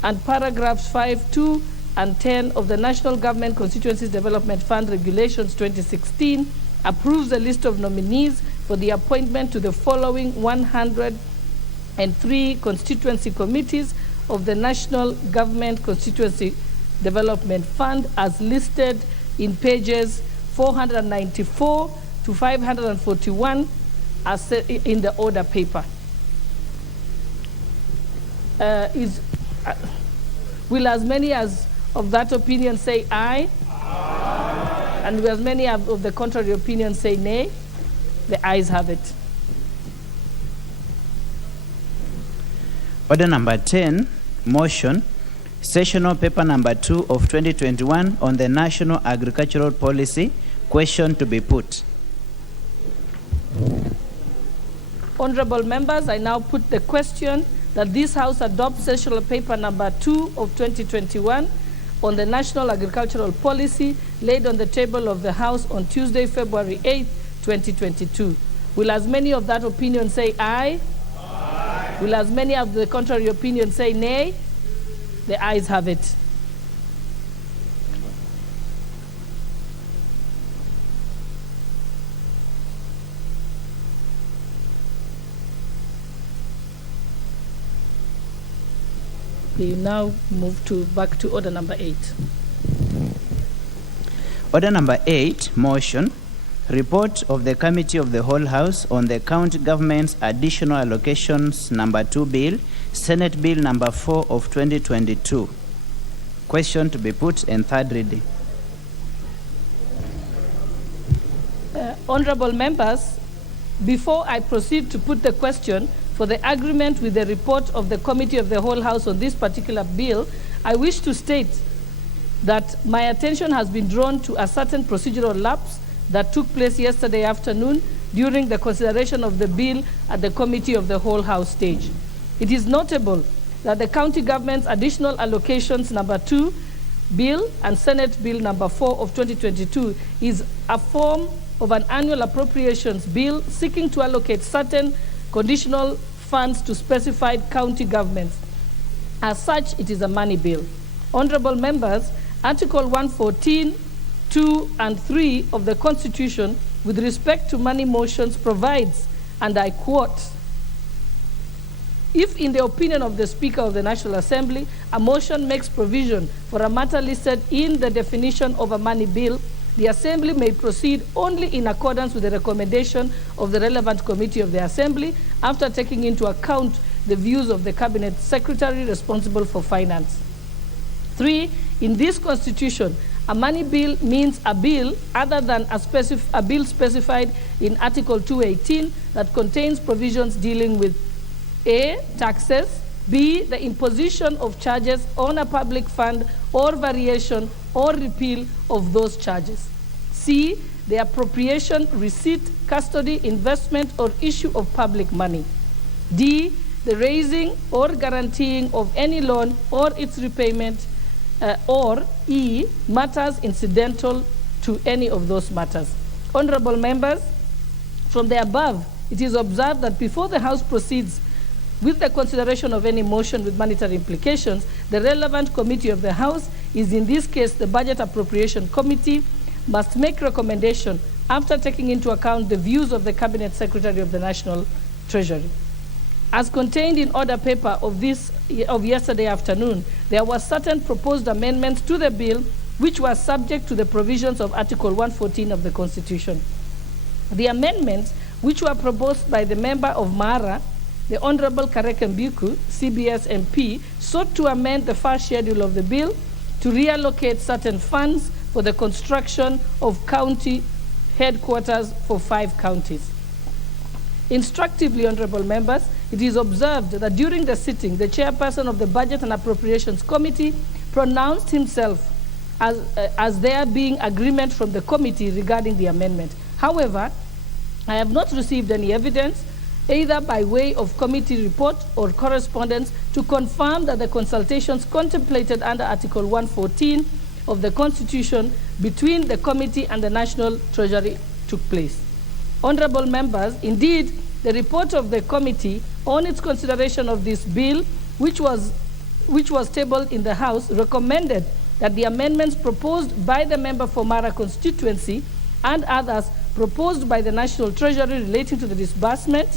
and paragraphs 5(2) and 10 of the National Government Constituencies Development Fund Regulations 2016, approves the list of nominees for the appointment to the following 103 constituency committees of the National Government Constituency Development Fund as listed in pages 494 to 541 as in the order paper. Will as many as of that opinion say aye? Aye. And will as many of the contrary opinion say nay? The ayes have it. Order number 10, motion. Sessional paper number 2 of 2021 on the National Agricultural Policy. Question to be put. Honorable members, I now put the question that this House adopts sessional paper number 2 of 2021 on the National Agricultural Policy laid on the table of the House on Tuesday, February 8, 2022. Will as many of that opinion say aye? Aye. Will as many of the contrary opinion say nay? The ayes have it. We now move back to order number 8. Order number 8, motion. Report of the Committee of the Whole House on the County Government's Additional Allocations number 2 Bill, Senate Bill number 4 of 2022. Question to be put and third reading. Honorable members, before I proceed to put the question for the agreement with the report of the Committee of the Whole House on this particular bill, I wish to state that my attention has been drawn to a certain procedural lapse that took place yesterday afternoon during the consideration of the bill at the Committee of the Whole House stage. It is notable that the County Government's Additional Allocations number 2 Bill and Senate Bill number 4 of 2022 is a form of an annual appropriations bill seeking to allocate certain conditional funds to specified county governments. As such, it is a money bill. Honorable members, Article 114, 2 and 3 of the Constitution with respect to money motions provides, and I quote, if in the opinion of the Speaker of the National Assembly, a motion makes provision for a matter listed in the definition of a money bill, the Assembly may proceed only in accordance with the recommendation of the relevant committee of the Assembly after taking into account the views of the Cabinet Secretary responsible for finance. 3, in this Constitution, a money bill means a bill other than a bill specified in Article 218 that contains provisions dealing with A, taxes, B, the imposition of charges on a public fund or variation or repeal of those charges. C, the appropriation, receipt, custody, investment, or issue of public money. D, the raising or guaranteeing of any loan or its repayment, or E, matters incidental to any of those matters. Honorable members, from the above, it is observed that before the House proceeds with the consideration of any motion with monetary implications, the relevant committee of the House, is in this case the Budget Appropriation Committee, must make recommendation after taking into account the views of the Cabinet Secretary of the National Treasury. As contained in order paper of yesterday afternoon, there were certain proposed amendments to the bill which were subject to the provisions of Article 114 of the Constitution. The amendments, which were proposed by the member of Mara, the Honorable Kareke Mbiku, CBS MP, sought to amend the first schedule of the bill to reallocate certain funds for the construction of county headquarters for 5 counties. Instructively, honorable members, it is observed that during the sitting, the chairperson of the Budget and Appropriations Committee pronounced himself as there being agreement from the committee regarding the amendment. However, I have not received any evidence, either by way of committee report or correspondence, to confirm that the consultations contemplated under Article 114 of the Constitution between the committee and the National Treasury took place. Honorable members, indeed, the report of the committee on its consideration of this bill, which was tabled in the House, recommended that the amendments proposed by the member for Mara constituency and others proposed by the National Treasury relating to the disbursement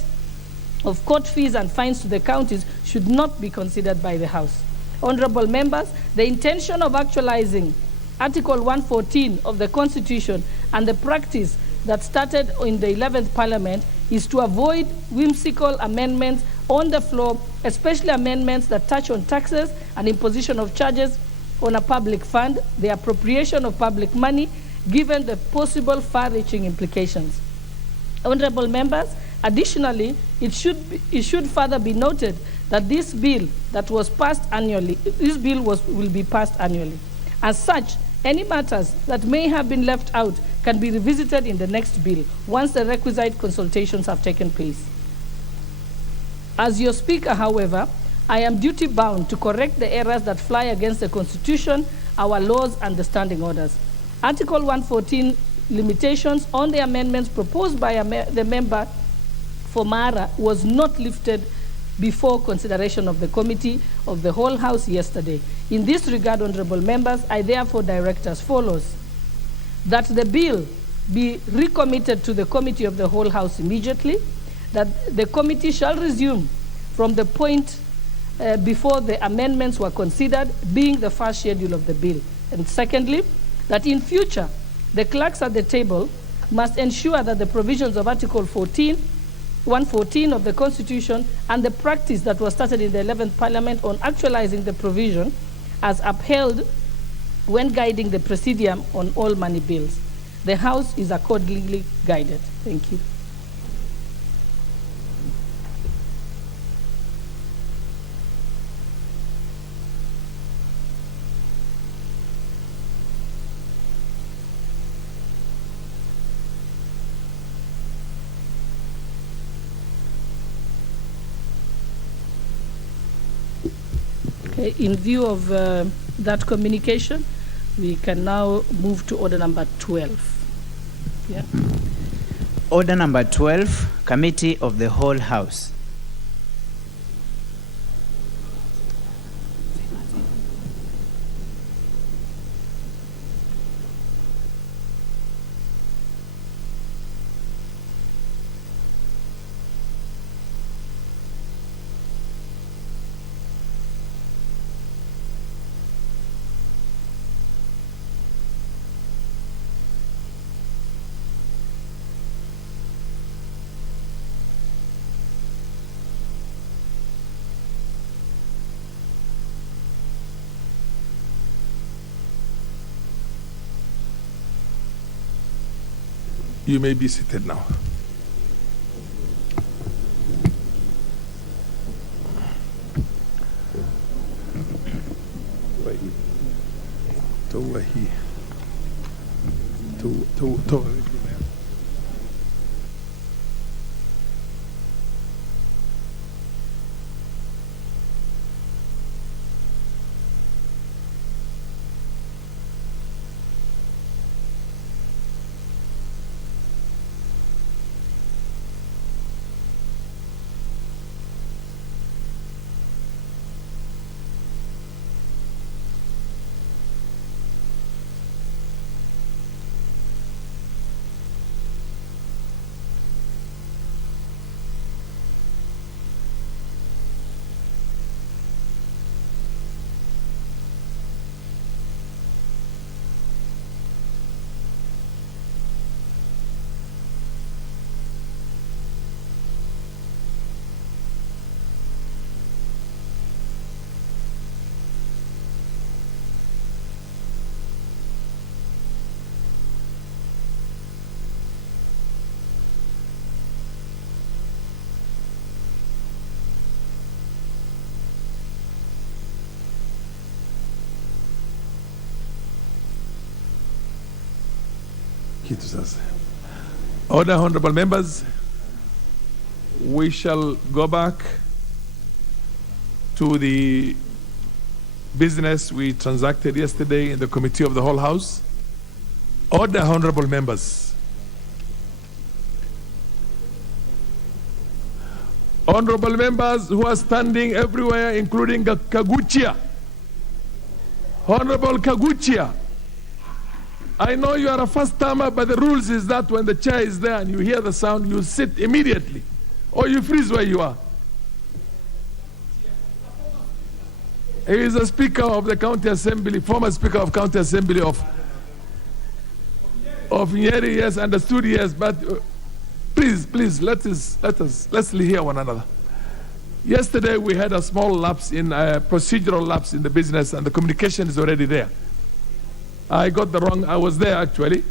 of court fees and fines to the counties should not be considered by the House. Honorable members, the intention of actualizing Article 114 of the Constitution and the practice that started in the 11th Parliament is to avoid whimsical amendments on the floor, especially amendments that touch on taxes and imposition of charges on a public fund, the appropriation of public money, given the possible far-reaching implications. Honorable members, additionally, it should further be noted that this bill that was passed annually, will be passed annually. As such, any matters that may have been left out can be revisited in the next bill once the requisite consultations have taken place. As your Speaker, however, I am duty-bound to correct the errors that fly against the Constitution, our laws, and the standing orders. Article 114 limitations on the amendments proposed by the member for Mara was not lifted before consideration of the Committee of the Whole House yesterday. In this regard, honorable members, I therefore direct as follows: that the bill be recommitted to the Committee of the Whole House immediately, that the committee shall resume from the point before the amendments were considered, being the first schedule of the bill. And secondly, that in future, the clerks at the table must ensure that the provisions of Article 114 of the Constitution and the practice that was started in the 11th Parliament on actualizing the provision as upheld when guiding the Presidium on all money bills. The House is accordingly guided. Thank you. In view of that communication, we can now move to order number 12. Yeah. Order number 12, Committee of the Whole House. You may be seated now. Order, honorable members, we shall go back to the business we transacted yesterday in the Committee of the Whole House. Order, honorable members. Honorable members who are standing everywhere, including Kaguchia. Honorable Kaguchia. I know you are a first-timer, but the rules is that when the chair is there and you hear the sound, you sit immediately, or you freeze where you are. He is a speaker of the County Assembly, former speaker of County Assembly of Nyeri, yes, understood, yes, but please, let's hear one another. Yesterday we had a small lapse in procedural lapse in the business, and the communication is already there. I got the wrong, I was there actually.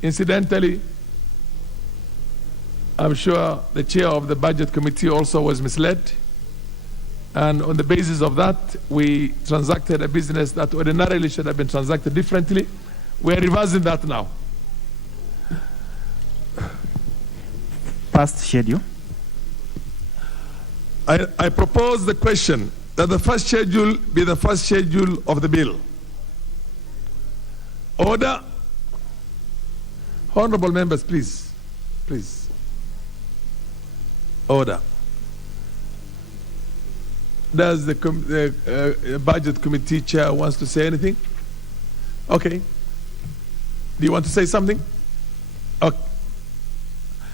Incidentally, I'm sure the chair of the budget committee also was misled. And on the basis of that, we transacted a business that ordinarily should have been transacted differently. We're reversing that now. Past schedule. I propose the question that the first schedule be the first schedule of the bill. Order. Honorable members, please. Order. Does the budget committee chair wants to say anything? Okay. Do you want to say something? Okay.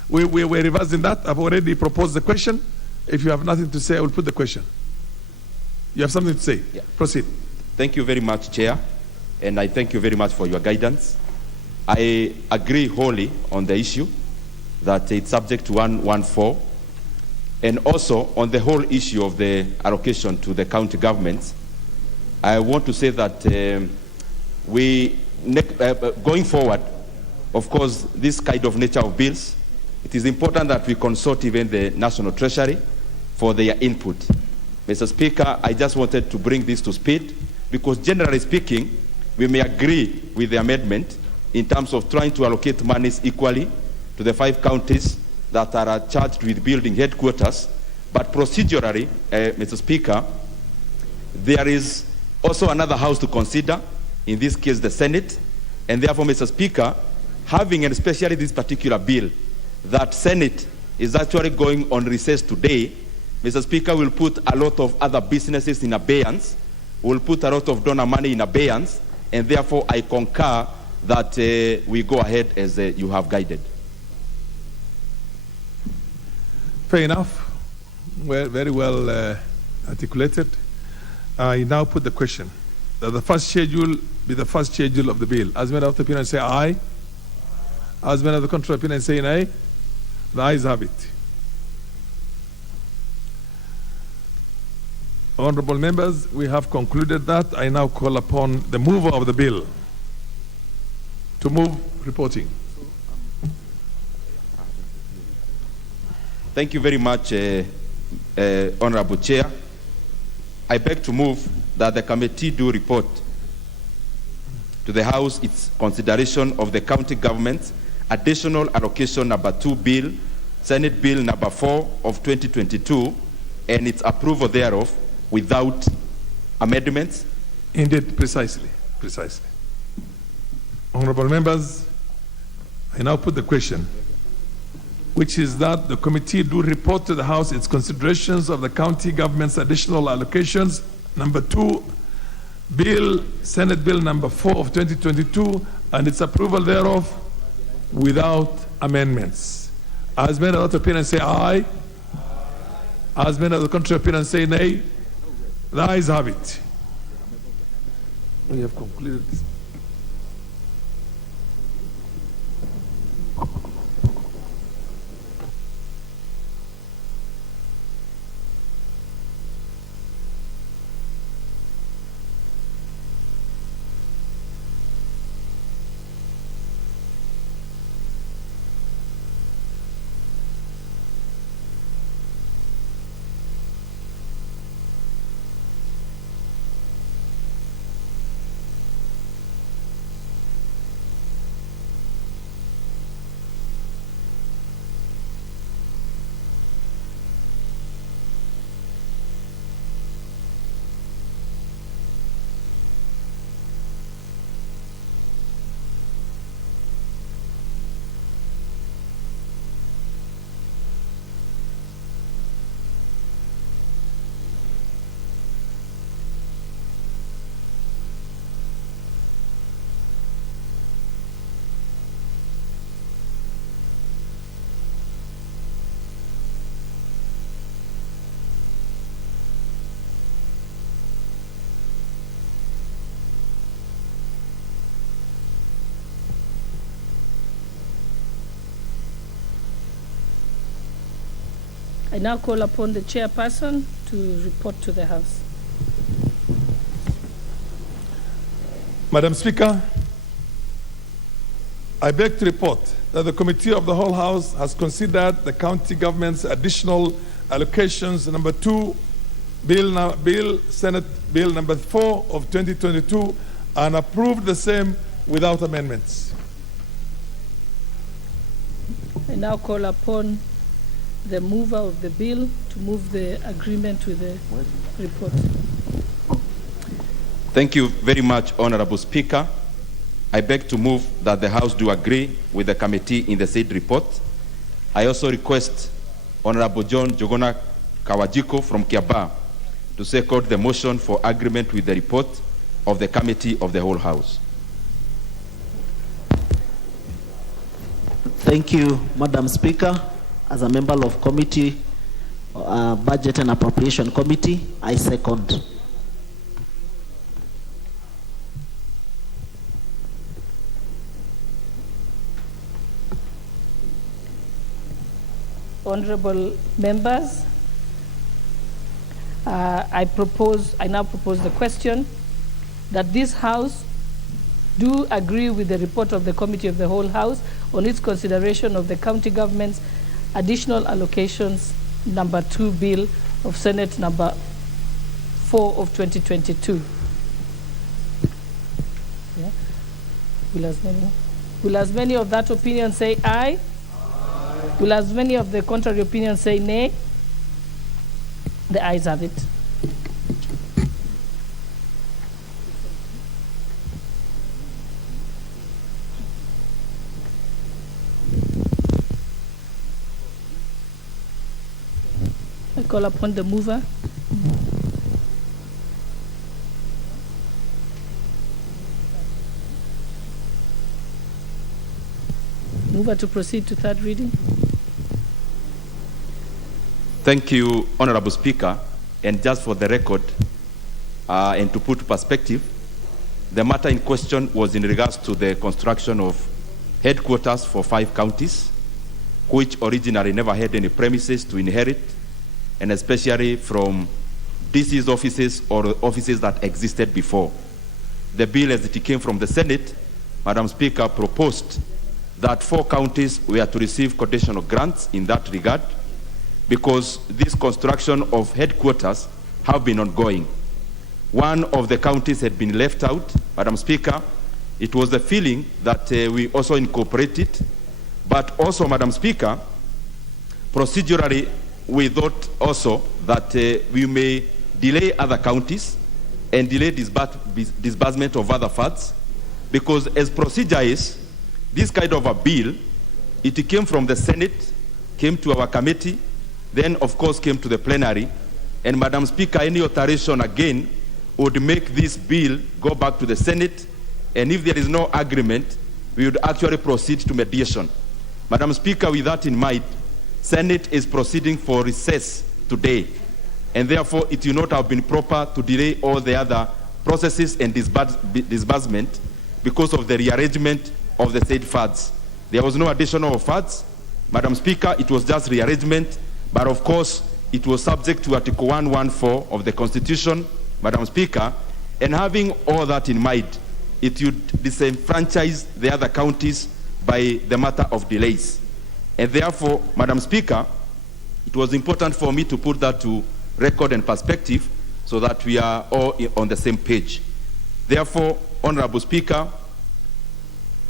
We're reversing that. I've already proposed the question. If you have nothing to say, I will put the question. You have something to say? Yeah. Proceed. Thank you very much, Chair, and I thank you very much for your guidance. I agree wholly on the issue that it's subject to 114, and also on the whole issue of the allocation to the county governments. I want to say that going forward, of course, this kind of nature of bills, it is important that we consult even the National Treasury for their input. Mr. Speaker, I just wanted to bring this to speed because generally speaking, we may agree with the amendment in terms of trying to allocate monies equally to the 5 counties that are charged with building headquarters. But procedurally, Mr. Speaker, there is also another house to consider, in this case the Senate, and therefore, Mr. Speaker, having, and especially this particular bill, that Senate is actually going on recess today, Mr. Speaker, will put a lot of other businesses in abeyance, will put a lot of donor money in abeyance, and therefore I concur that we go ahead as you have guided. Fair enough. Well, very well articulated. I now put the question that the first schedule be the first schedule of the bill. As many of the opinion say aye. As many of the contrary opinion say nay. The ayes have it. Honorable members, we have concluded that. I now call upon the mover of the bill to move reporting. Thank you very much, Honorable Chair. I beg to move that the committee do report to the House its consideration of the county government's additional allocation number 2 bill, Senate Bill number 4 of 2022, and its approval thereof without amendments. Indeed, precisely. Honorable members, I now put the question, which is that the committee do report to the House its considerations of the county government's additional allocations, number 2, Bill, Senate Bill number 4 of 2022, and its approval thereof without amendments. As many of the opinion say aye. As many of the contrary opinion say nay. The ayes have it. We have concluded this. I now call upon the chairperson to report to the House. Madam Speaker, I beg to report that the Committee of the Whole House has considered the county government's additional allocations number 2, Bill, Senate Bill number 4 of 2022, and approved the same without amendments. I now call upon the mover of the bill to move the agreement with the report. Thank you very much, Honorable Speaker. I beg to move that the House do agree with the committee in the said report. I also request Honorable John Jogona Kawajiko from Kiaba to second the motion for agreement with the report of the Committee of the Whole House. Thank you, Madam Speaker. As a member of Committee, Budget and Appropriation Committee, I second honorable members, I now propose the question that this House do agree with the report of the Committee of the Whole House on its consideration of the county government's additional allocations number 2 bill of Senate number 4 of 2022. Yeah. Will as many of that opinion say aye? Aye. Will as many of the contrary opinion say nay? The ayes have it. I call upon the mover. Mover to proceed to third reading. Thank you, Honorable Speaker. And just for the record, and to put perspective, the matter in question was in regards to the construction of headquarters for 5 counties, which originally never had any premises to inherit, and especially from DC's offices or offices that existed before. The bill, as it came from the Senate, Madam Speaker, proposed that 4 counties were to receive conditional grants in that regard, because this construction of headquarters have been ongoing. One of the counties had been left out, Madam Speaker. It was the feeling that we also incorporate it, but also, Madam Speaker, procedurally, we thought also that we may delay other counties and delay disbursement of other funds, because as procedure is, this kind of a bill, it came from the Senate, came to our committee, then of course came to the plenary, and Madam Speaker, any alteration again would make this bill go back to the Senate, and if there is no agreement, we would actually proceed to mediation. Madam Speaker, with that in mind, Senate is proceeding for recess today, and therefore it will not have been proper to delay all the other processes and disbursement because of the rearrangement of the said funds. There was no additional funds, Madam Speaker, it was just rearrangement, but of course it was subject to Article 114 of the Constitution, Madam Speaker, and having all that in mind, it would disenfranchise the other counties by the matter of delays. And therefore, Madam Speaker, it was important for me to put that to record and perspective so that we are all on the same page. Therefore, Honorable Speaker,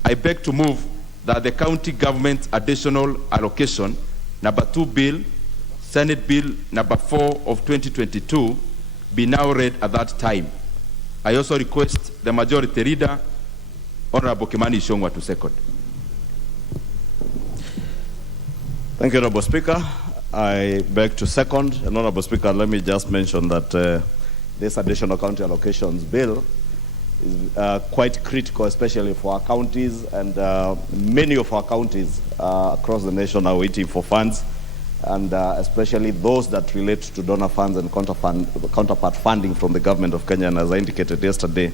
I beg to move that the county government's additional allocation, number 2 bill, Senate Bill number 4 of 2022, be now read at that time. I also request the majority leader, Honorable Kimani Ichung'wah, to second. Thank you, Honorable Speaker. I beg to second. And Honorable Speaker, let me just mention that this additional county allocations bill is quite critical, especially for our counties, and many of our counties across the nation are waiting for funds, and especially those that relate to donor funds and counterpart funding from the government of Kenya. And as I indicated yesterday,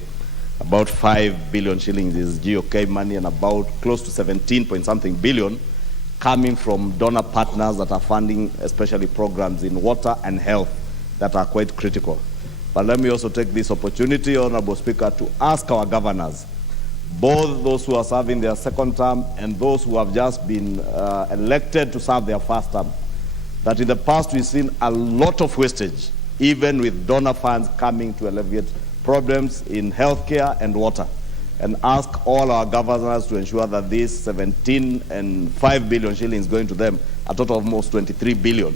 about 5 billion shillings is GOK money, and about close to 17-point-something billion coming from donor partners that are funding especially programs in water and health that are quite critical. But let me also take this opportunity, Honorable Speaker, to ask our governors, both those who are serving their second term and those who have just been elected to serve their first term, that in the past we've seen a lot of wastage, even with donor funds coming to alleviate problems in healthcare and water, and ask all our governors to ensure that this 17 and 5 billion shillings going to them, a total of almost 23 billion,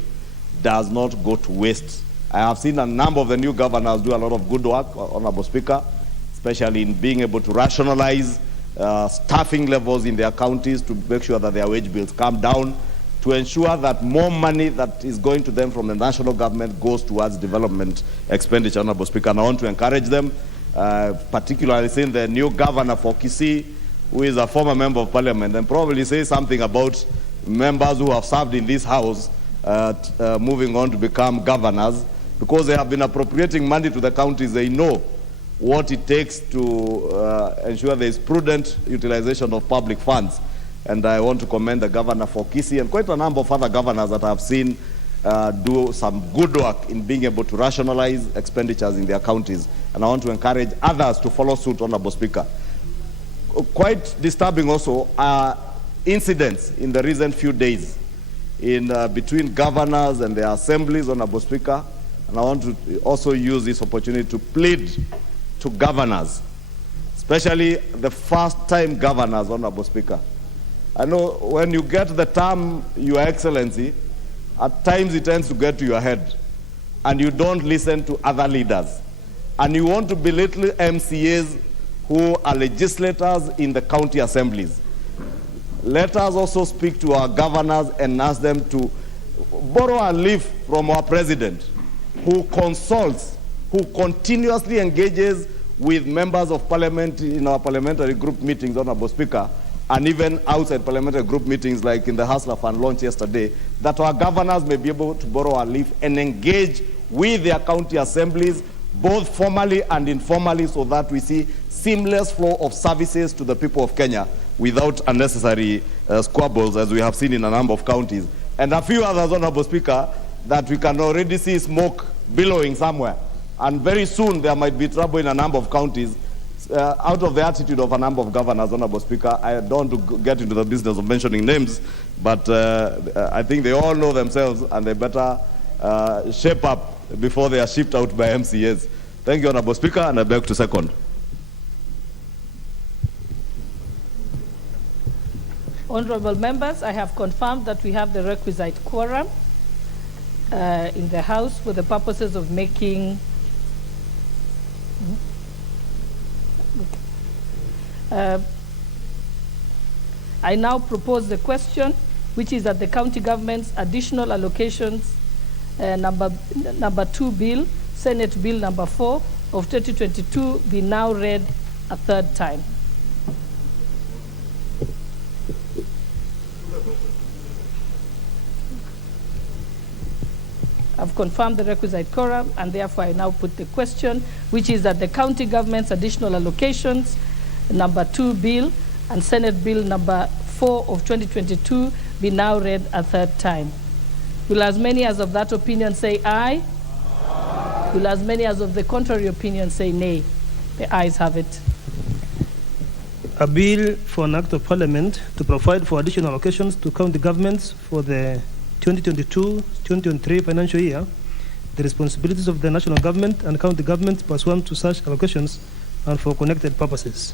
does not go to waste. I have seen a number of the new governors do a lot of good work, Honorable Speaker, especially in being able to rationalize staffing levels in their counties to make sure that their wage bills come down, to ensure that more money that is going to them from the national government goes towards development expenditure, Honorable Speaker. And I want to encourage them, particularly seeing the new governor for Kisii, who is a former member of Parliament, and probably say something about members who have served in this House moving on to become governors, because they have been appropriating money to the counties. They know what it takes to ensure there is prudent utilization of public funds. And I want to commend the governor for Kisii and quite a number of other governors that I've seen do some good work in being able to rationalize expenditures in their counties. And I want to encourage others to follow suit, Honorable Speaker. Quite disturbing also are incidents in the recent few days in between governors and their assemblies, Honorable Speaker. And I want to also use this opportunity to plead to governors, especially the first-time governors, Honorable Speaker. I know when you get the term, Your Excellency, at times it tends to get to your head, and you don't listen to other leaders. And you want to belittle MCAs who are legislators in the county assemblies. Let us also speak to our governors and ask them to borrow a leaf from our president, who consults, who continuously engages with members of parliament in our parliamentary group meetings, Honorable Speaker, and even outside parliamentary group meetings like in the Hustler Fund launch yesterday, that our governors may be able to borrow a leaf and engage with their county assemblies, both formally and informally, so that we see seamless flow of services to the people of Kenya without unnecessary squabbles, as we have seen in a number of counties. And a few others, Honorable Speaker, that we can already see smoke billowing somewhere. And very soon there might be trouble in a number of counties out of the attitude of a number of governors, Honorable Speaker. I don't want to get into the business of mentioning names, but I think they all know themselves and they better shape up before they are shipped out by MCAs. Thank you, Honorable Speaker, and I beg to second. Honorable members, I have confirmed that we have the requisite quorum in the House for the purposes of making I now propose the question, which is that the county government's additional allocations number 2 bill, Senate Bill number 4 of 2022, be now read a third time. I've confirmed the requisite quorum, and therefore I now put the question, which is that the county government's additional allocations, number 2 bill, and Senate Bill number 4 of 2022 be now read a third time. Will as many as of that opinion say aye? Aye. Will as many as of the contrary opinion say nay? The ayes have it. A bill for an act of parliament to provide for additional allocations to county governments for the 2022-2023 financial year, the responsibilities of the national government and county governments pursuant to such allocations and for connected purposes.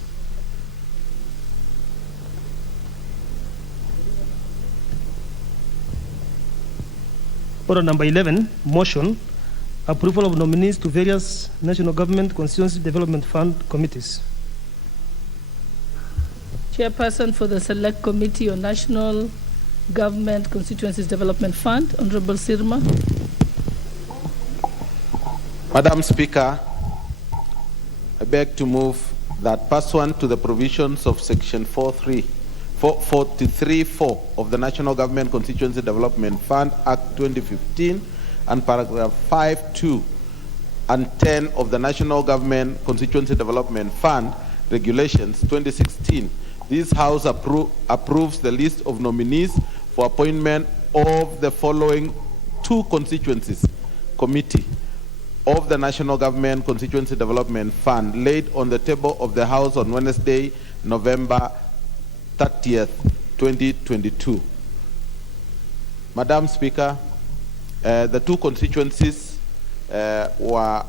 Order number 11, motion, approval of nominees to various national government constituency development fund committees. Chairperson for the Select Committee on National Government Constituencies Development Fund, Honorable Sirma. Madam Speaker, I beg to move that pursuant to the provisions of Section 43(4) of the National Government Constituency Development Fund Act 2015 and paragraph 5(2) and 10 of the National Government Constituency Development Fund Regulations 2016, this House approves the list of nominees for appointment of the following 2 constituencies committee of the National Government Constituency Development Fund, laid on the table of the House on Wednesday, November 30th, 2022. Madam Speaker, the 2 constituencies were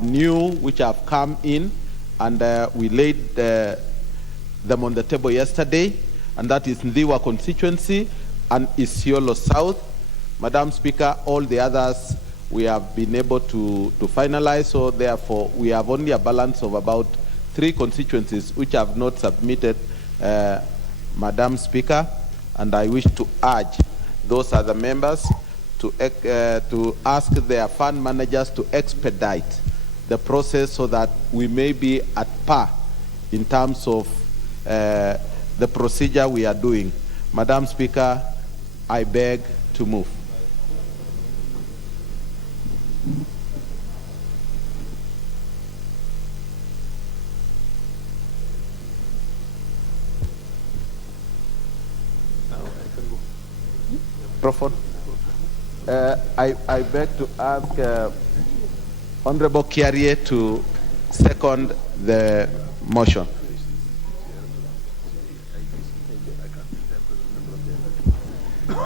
new, which have come in, and we laid them on the table yesterday, and that is Ndiwa constituency and Isiolo South. Madam Speaker, all the others we have been able to finalize, so therefore we have only a balance of about 3 constituencies which have not submitted, Madam Speaker, and I wish to urge those other members to ask their fund managers to expedite the process so that we may be at par in terms of the procedure we are doing. Madam Speaker, I beg to move. Crawford. I beg to ask Honorable Kiarie to second the motion.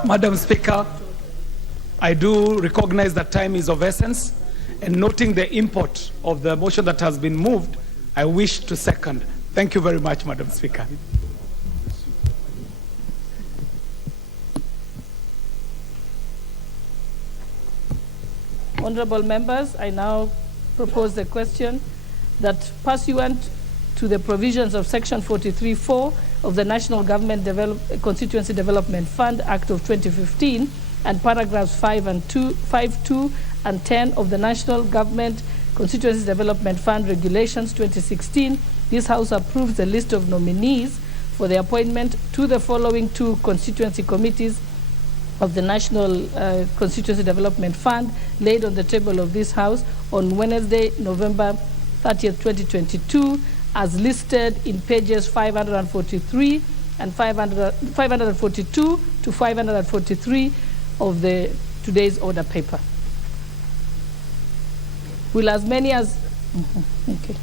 Madam Speaker, I do recognize that time is of essence, and noting the import of the motion that has been moved, I wish to second. Thank you very much, Madam Speaker. Honorable members, I now propose the question that pursuant to the provisions of Section 43(4) of the National Government Constituency Development Fund Act of 2015 and paragraphs 5(2) and 10 of the National Government Constituency Development Fund Regulations 2016, this House approves the list of nominees for the appointment to the following 2 constituency committees of the National Constituency Development Fund laid on the table of this House on Wednesday, November 30th, 2022, as listed in pages 543 and 542 to 543 of today's order paper. Will as many as... Okay.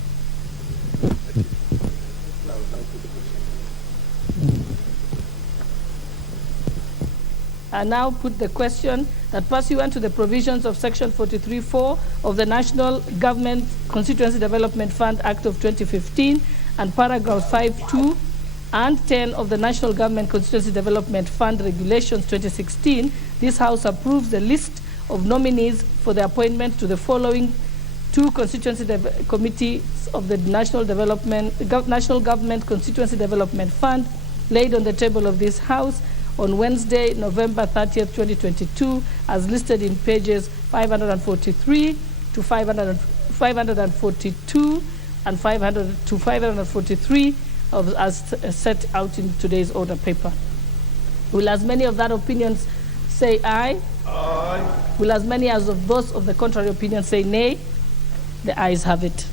I now put the question that pursuant to the provisions of Section 43(4) of the National Government Constituency Development Fund Act of 2015 and paragraphs 5(2) and 10 of the National Government Constituency Development Fund Regulations 2016, this House approves the list of nominees for the appointment to the following 2 constituency committees of the National Government Constituency Development Fund laid on the table of this House on Wednesday, November 30th, 2022, as listed in pages 543 to 542 and 500 to 543 as set out in today's order paper. Will as many of that opinions say aye? Aye. Will as many as of those of the contrary opinion say nay? The ayes have it.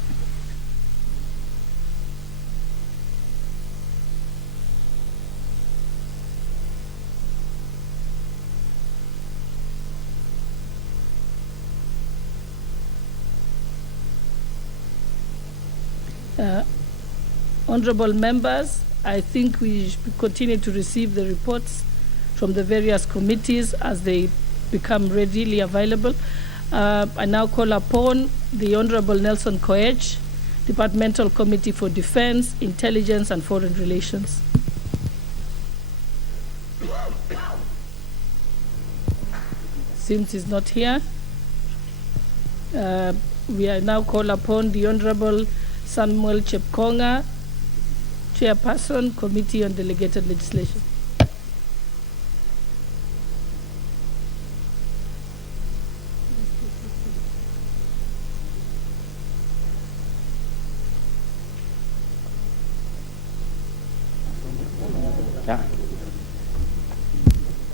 Honorable members, I think we should continue to receive the reports from the various committees as they become readily available. I now call upon the Honorable Nelson Koech, Departmental Committee for Defense, Intelligence and Foreign Relations. Seems he's not here. We are now call upon the Honorable Samuel Chepkonga, Chairperson, Committee on Delegated Legislation.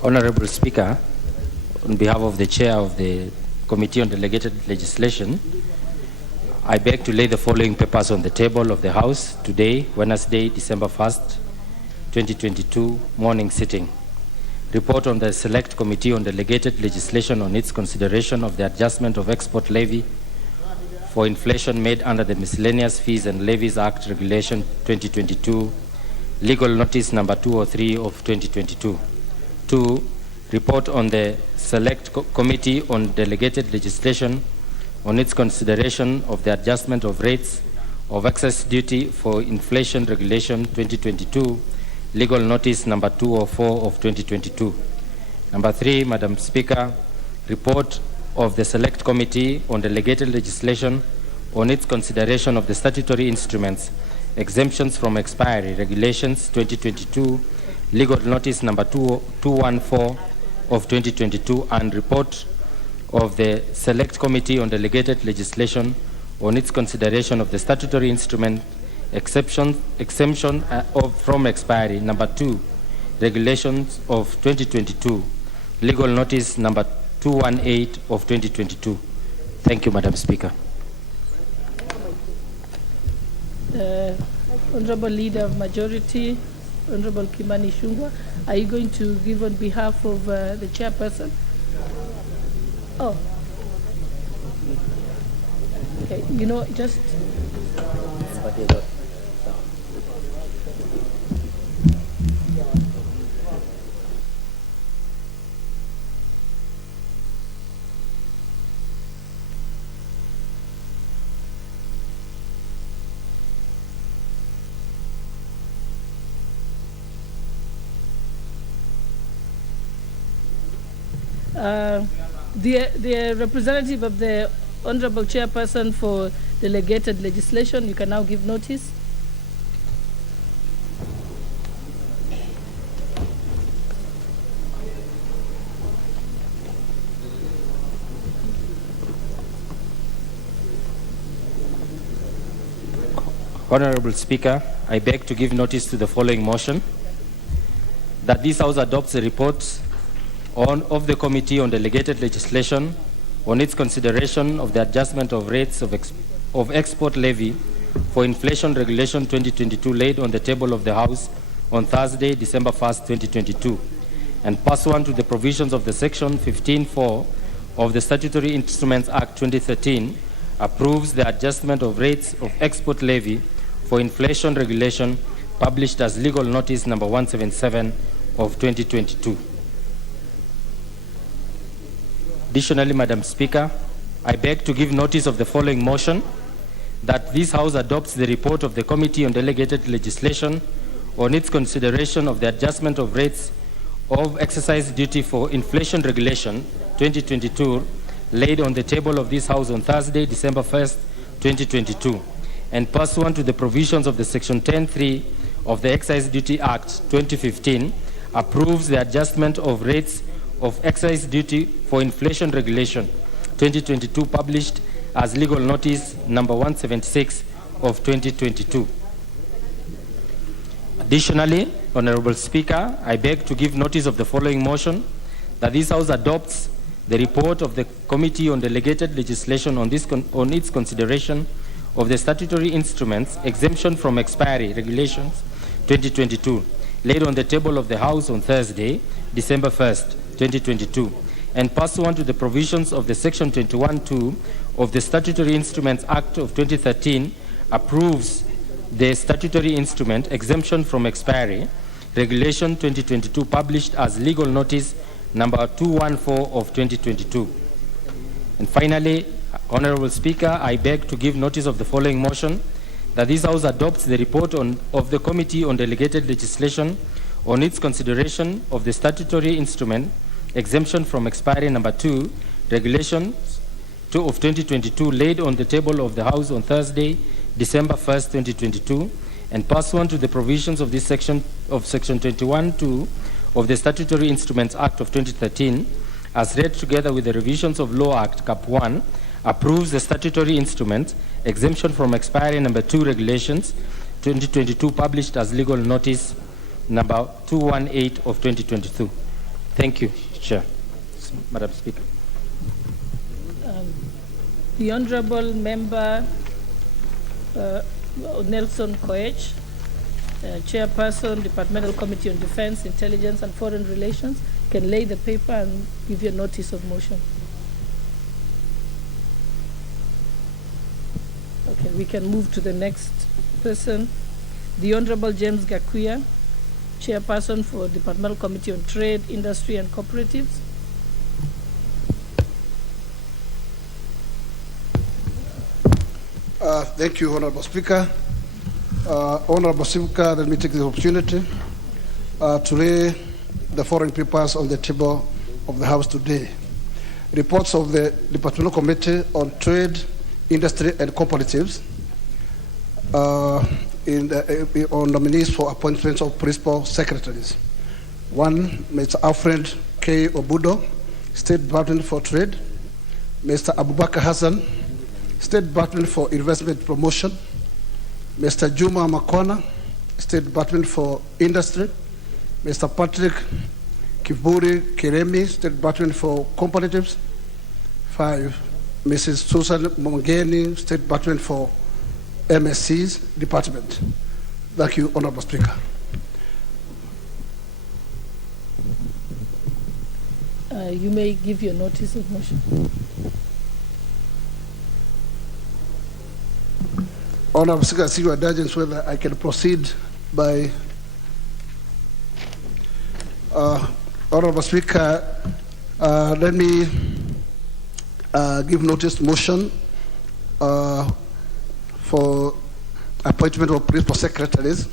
Honorable Speaker, on behalf of the Chair of the Committee on Delegated Legislation, I beg to lay the following papers on the table of the House today, Wednesday, December 1st, 2022, morning sitting. Report on the Select Committee on Delegated Legislation on its consideration of the adjustment of export levy for inflation made under the Miscellaneous Fees and Levies Act Regulation 2022, Legal Notice number 203 of 2022. 2. Report on the Select Committee on Delegated Legislation on its consideration of the adjustment of rates of excess duty for inflation regulation 2022, legal notice number 204 of 2022. Number 3, Madam Speaker, report of the Select Committee on Delegated Legislation on its consideration of the statutory instruments, exemptions from expiry regulations 2022, legal notice number 214 of 2022, and report of the Select Committee on Delegated Legislation on its consideration of the statutory instrument exemption from expiry number 2, regulations of 2022, legal notice number 218 of 2022. Thank you, Madam Speaker. Honorable Leader of Majority, Honorable Kimani Ichung'wah, Are you going to give on behalf of the chairperson? Oh. Okay, you know, just... the representative of the Honorable Chairperson for delegated legislation, you can now give notice. Honorable Speaker, I beg to give notice to the following motion, that this House adopts the report of the Committee on Delegated Legislation on its consideration of the adjustment of rates of export levy for inflation regulation 2022 laid on the table of the House on Thursday, December 1st, 2022, and pursuant to the provisions of the Section 15(4) of the Statutory Instruments Act 2013, approves the adjustment of rates of export levy for inflation regulation published as legal notice number 177 of 2022. Additionally, Madam Speaker, I beg to give notice of the following motion, that this House adopts the report of the Committee on Delegated Legislation on its consideration of the adjustment of rates of excise duty for inflation regulation 2022 laid on the table of this House on Thursday, December 1st, 2022, and pursuant to the provisions of the Section 10(3) of the Excise Duty Act 2015, approves the adjustment of rates of excise duty for inflation regulation 2022 published as legal notice number 176 of 2022. Additionally, Honorable Speaker, I beg to give notice of the following motion, that this House adopts the report of the Committee on Delegated Legislation on its consideration of the statutory instruments exemption from expiry regulations 2022 laid on the table of the House on Thursday, December 1st, 2022, and pursuant to the provisions of the Section 21(2) of the Statutory Instruments Act of 2013, approves the statutory instrument exemption from expiry regulation 2022 published as legal notice number 214 of 2022. And finally, Honorable Speaker, I beg to give notice of the following motion, that this House adopts the report of the Committee on Delegated Legislation on its consideration of the statutory instrument exemption from expiry number 2, regulation 2 of 2022 laid on the table of the House on Thursday, December 1st, 2022, and pursuant to the provisions of this section of Section 21(2) of the Statutory Instruments Act of 2013, as read together with the revisions of Law Act Cap 1, approves the statutory instrument exemption from expiry number 2 regulations 2022 published as legal notice number 218 of 2022. Thank you, Chair. Madam Speaker. The Honorable Member Nelson Koech, Chairperson, Departmental Committee on Defense, Intelligence and Foreign Relations, can lay the paper and give you a notice of motion. Okay, we can move to the next person. The Honorable James Gakuya, Chairperson for Departmental Committee on Trade, Industry and Cooperatives. Thank you, Honorable Speaker. Honorable Speaker, let me take this opportunity to lay the following papers on the table of the House today. Reports of the Departmental Committee on Trade, Industry and Cooperatives on nominees for appointments of principal secretaries. One, Mr. Alfred K. Obudo, State Department for Trade. Mr. Abubakar Hassan, State Department for Investment Promotion. Mr. Juma Makwana, State Department for Industry. Mr. Patrick Kiburi Kiremi, State Department for Cooperatives. 5, Mrs. Susan Mongeni, State Department for MSC's Department. Thank you, Honorable Speaker. You may give your notice of motion. Honorable Speaker, I see your indulgence whether I can proceed by. Honorable Speaker, let me give notice motion for appointment of principal secretaries.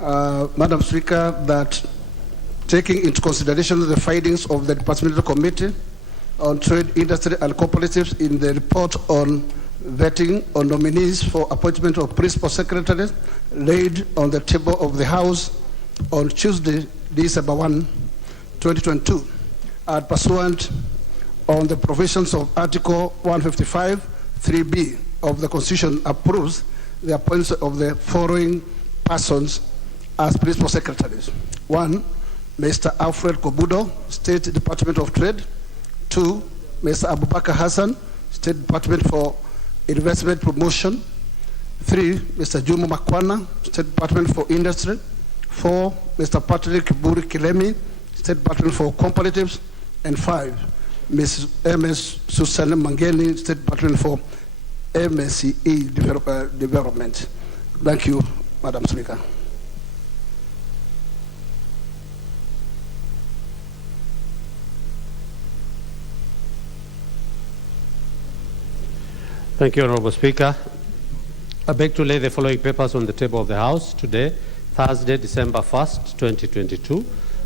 Madam Speaker, that taking into consideration the findings of the Departmental Committee on Trade, Industry and Cooperatives in the report on vetting on nominees for appointment of principal secretaries laid on the table of the House on Tuesday, December 1, 2022, and pursuant on the provisions of Article 155, 3B of the Constitution, approves the appointment of the following persons as principal secretaries. 1, Mr. Alfred Kobudo, State Department of Trade. 2, Mr. Abubakar Hassan, State Department for Investment Promotion. 3, Mr. Jumo Makwana, State Department for Industry. 4, Mr. Patrick Buri Kilemi, State Department for Comparatives. And 5, Ms. M.S. Susan Mangeni, State Department for MSCE Development. Thank you, Madam Speaker. Thank you, Honorable Speaker. I beg to lay the following papers on the table of the House today, Thursday, December 1st, 2022.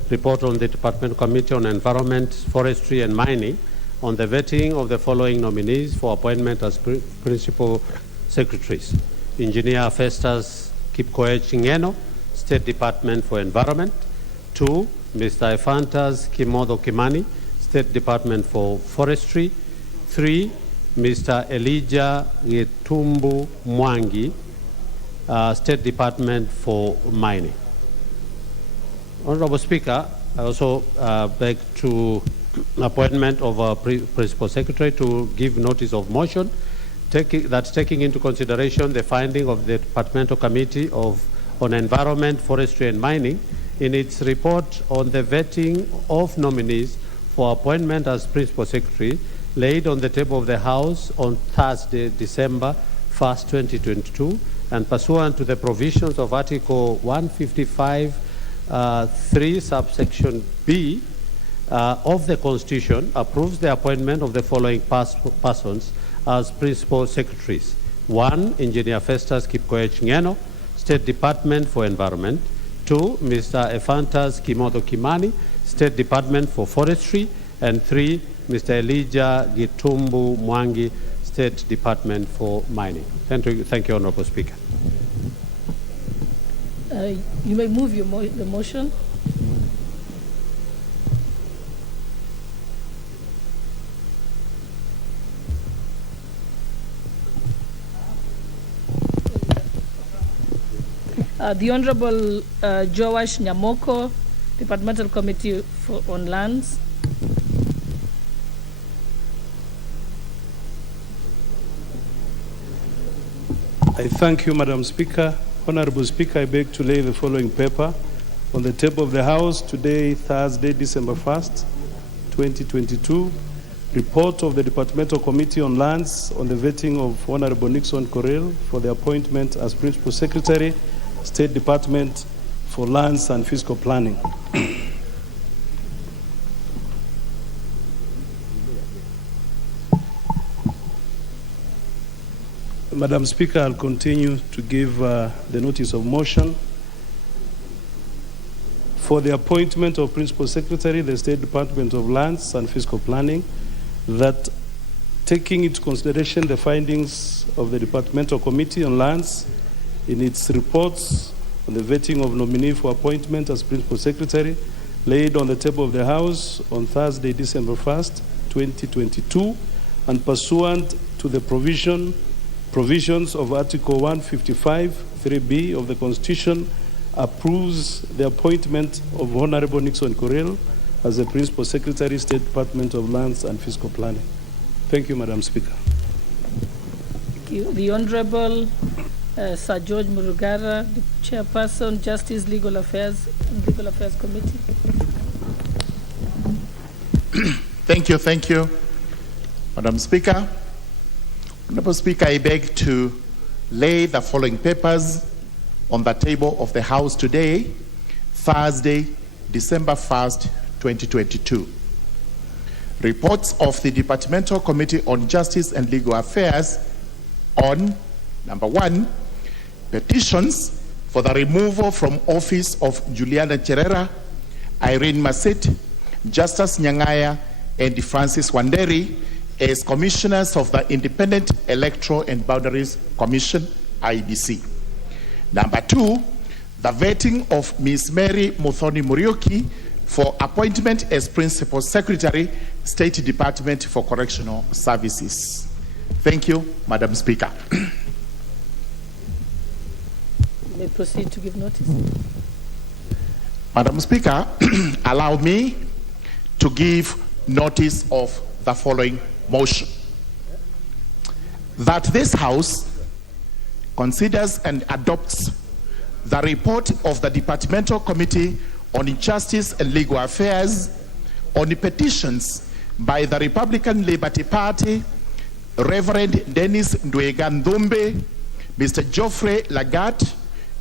Report on the Department Committee on Environment, Forestry and Mining on the vetting of the following nominees for appointment as principal secretaries. Engineer Festus Kipkoech Ngeno, State Department for Environment. 2, Mr. Ephantas Kimodo Kimani, State Department for Forestry. 3, Mr. Elijah Getumbu Mwangi, State Department for Mining. Honorable Speaker, I also beg to appointment of a principal secretary to give notice of motion taking into consideration the finding of the Departmental Committee on Environment, Forestry and Mining in its report on the vetting of nominees for appointment as principal secretary laid on the table of the House on Thursday, December 1st, 2022, and pursuant to the provisions of Article 155, 3, subsection B of the Constitution, approves the appointment of the following persons as principal secretaries. 1, Engineer Festus Kipkoech Ngeno, State Department for Environment. 2, Mr. Ephantas Kimodo Kimani, State Department for Forestry. And 3, Mr. Elijah Getumbu Mwangi, State Department for Mining. Thank you, Honorable Speaker. You may move the motion. The Honorable Joash Nyamoko, Departmental Committee on Lands. I thank you, Madam Speaker. Honorable Speaker, I beg to lay the following paper on the table of the House today, Thursday, December 1st, 2022. Report of the Departmental Committee on Lands on the vetting of Honorable Nixon Correll for the appointment as Principal Secretary, State Department for Lands and Fiscal Planning. Madam Speaker, I'll continue to give the notice of motion for the appointment of Principal Secretary, the State Department of Lands and Fiscal Planning, that taking into consideration the findings of the Departmental Committee on Lands in its reports on the vetting of nominee for appointment as Principal Secretary laid on the table of the House on Thursday, December 1st, 2022, and pursuant to the provisions of Article 155, 3B of the Constitution, approves the appointment of Honorable Nixon Correll as the Principal Secretary, State Department of Lands and Fiscal Planning. Thank you, Madam Speaker. Thank you. The Honorable Sir George Murugara, the Chairperson, Justice, Legal Affairs Committee. Thank you. Madam Speaker. Honorable Speaker, I beg to lay the following papers on the table of the House today, Thursday, December 1st, 2022. Reports of the Departmental Committee on Justice and Legal Affairs on, number 1, petitions for the removal from office of Juliana Cherera, Irene Maset, Justus Nyang'aya, and Francis Wanderi as commissioners of the Independent Electoral and Boundaries Commission, IEBC. Number 2, the vetting of Ms. Mary Muthoni Muriuki for appointment as Principal Secretary, State Department for Correctional Services. Thank you, Madam Speaker. You may proceed to give notice. Madam Speaker, allow me to give notice of the following motion. That this House considers and adopts the report of the Departmental Committee on Justice and Legal Affairs on the petitions by the Republican Liberty Party, Reverend Dennis Ndwega Ndumbe, Mr. Geoffrey Lagat,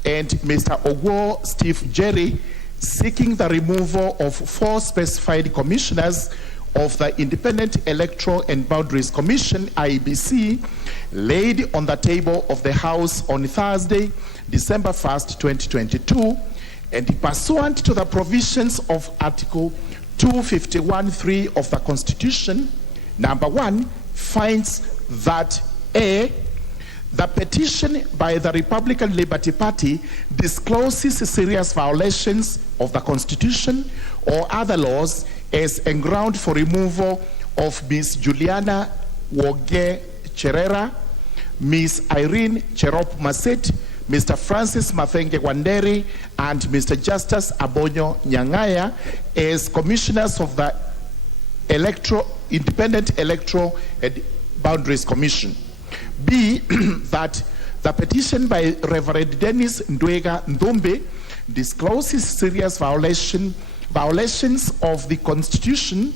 and Mr. Ogwo Steve Jerry, seeking the removal of 4 specified commissioners of the Independent Electoral and Boundaries Commission, IEBC, laid on the table of the House on Thursday, December 1st, 2022, and pursuant to the provisions of Article 251(3) of the Constitution, number 1, finds that A, the petition by the Republican Liberty Party discloses serious violations of the Constitution or other laws as a ground for removal of Ms. Juliana Woge Cherera, Ms. Irene Cherop Maset, Mr. Francis Mathenge Wanderi, and Mr. Justus Abonyo Nyang'aya as commissioners of the Independent Electoral and Boundaries Commission. B, that the petition by Reverend Dennis Ndwega Ndumbe discloses serious violations of the Constitution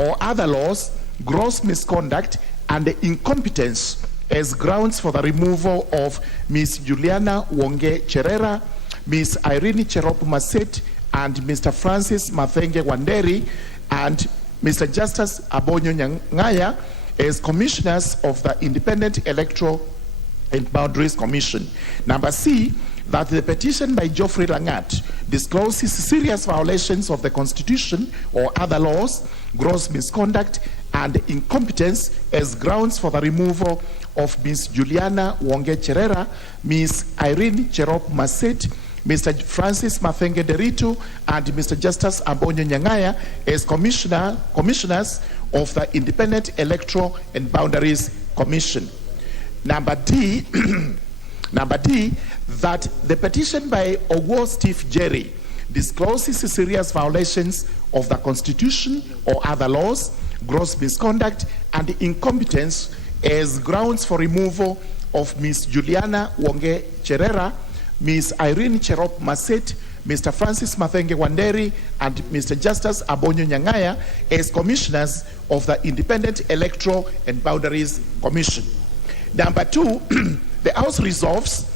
or other laws, gross misconduct, and incompetence as grounds for the removal of Ms. Juliana Wonge Cherera, Ms. Irene Cherop Maset, and Mr. Francis Mathenge Wanderi, and Mr. Justus Abonyo Nyang'aya as commissioners of the Independent Electoral and Boundaries Commission. Number C, that the petition by Geoffrey Lagat discloses serious violations of the Constitution or other laws, gross misconduct, and incompetence as grounds for the removal of Ms. Juliana Wonge Cherera, Ms. Irene Cherop Maset, Mr. Francis Mathenge Deritu, and Mr. Justus Abonyo Nyang'aya as commissioners of the Independent Electoral and Boundaries Commission. Number D, that the petition by Ogwo Steve Jerry discloses serious violations of the Constitution or other laws, gross misconduct, and incompetence as grounds for removal of Ms. Juliana Wonge Cherera, Ms. Irene Cherop Maset, Mr. Francis Mathenge Wanderi, and Mr. Justus Abonyo Nyang'aya as commissioners of the Independent Electoral and Boundaries Commission. Number 2, the House resolves,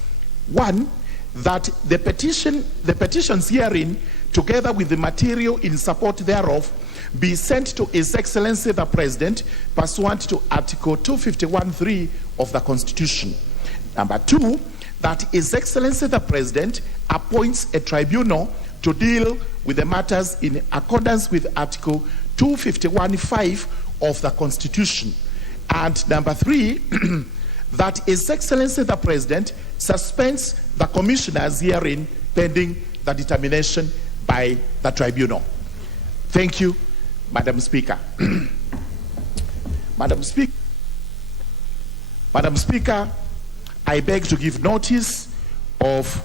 1, that the petitions herein, together with the material in support thereof, be sent to His Excellency the President pursuant to Article 251(3) of the Constitution. Number 2, that His Excellency the President appoints a tribunal to deal with the matters in accordance with Article 251(5) of the Constitution. And number 3, that His Excellency the President suspends the commissioners herein pending the determination by the tribunal. Thank you, Madam Speaker. Madam Speaker, I beg to give notice of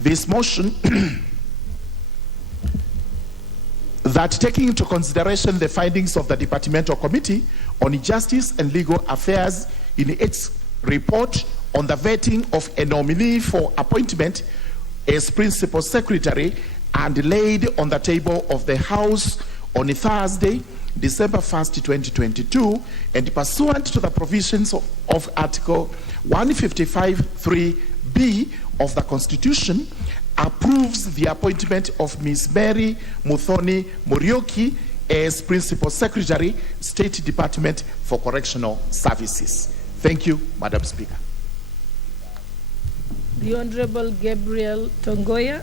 this motion that, taking into consideration the findings of the Departmental Committee on Justice and Legal Affairs in its report on the vetting of a nominee for appointment as Principal Secretary and laid on the table of the House on Thursday, December 1st, 2022, and pursuant to the provisions of Article 155(3)(b) of the Constitution, approves the appointment of Ms. Mary Muthoni Morioki as Principal Secretary, State Department for Correctional Services. Thank you, Madam Speaker. The Honorable Gabriel Tongoya,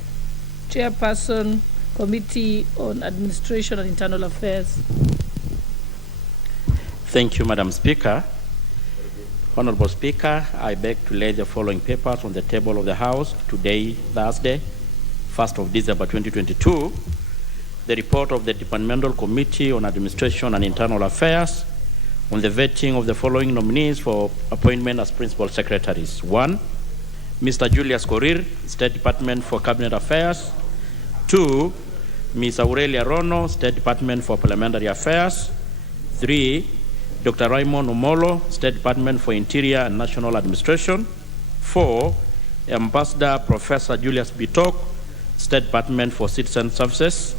Chairperson, Committee on Administration and Internal Affairs. Thank you, Madam Speaker. Honorable Speaker, I beg to lay the following papers on the table of the House today, Thursday, 1st of December 2022. The report of the Departmental Committee on Administration and Internal Affairs on the vetting of the following nominees for appointment as Principal Secretaries. 1, Mr. Julius Korir, State Department for Cabinet Affairs. 2, Ms. Aurelia Rono, State Department for Parliamentary Affairs. 3, Dr. Raymond Omolo, State Department for Interior and National Administration. 4, Ambassador Professor Julius Bitok, State Department for Citizen Services.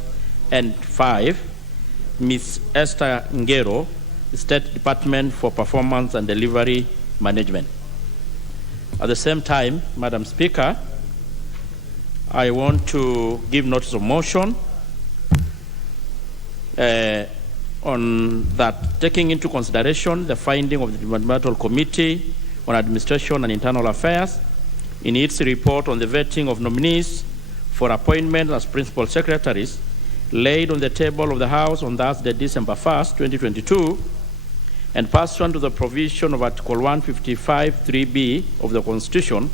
And 5, Ms. Esther Ngero, State Department for Performance and Delivery Management. At the same time, Madam Speaker, I want to give notice of motion on that, taking into consideration the finding of the Departmental Committee on Administration and Internal Affairs in its report on the vetting of nominees for appointment as Principal Secretaries, laid on the table of the House on Thursday, December 1st, 2022, and pursuant to the provision of Article 155(3)(b) of the Constitution,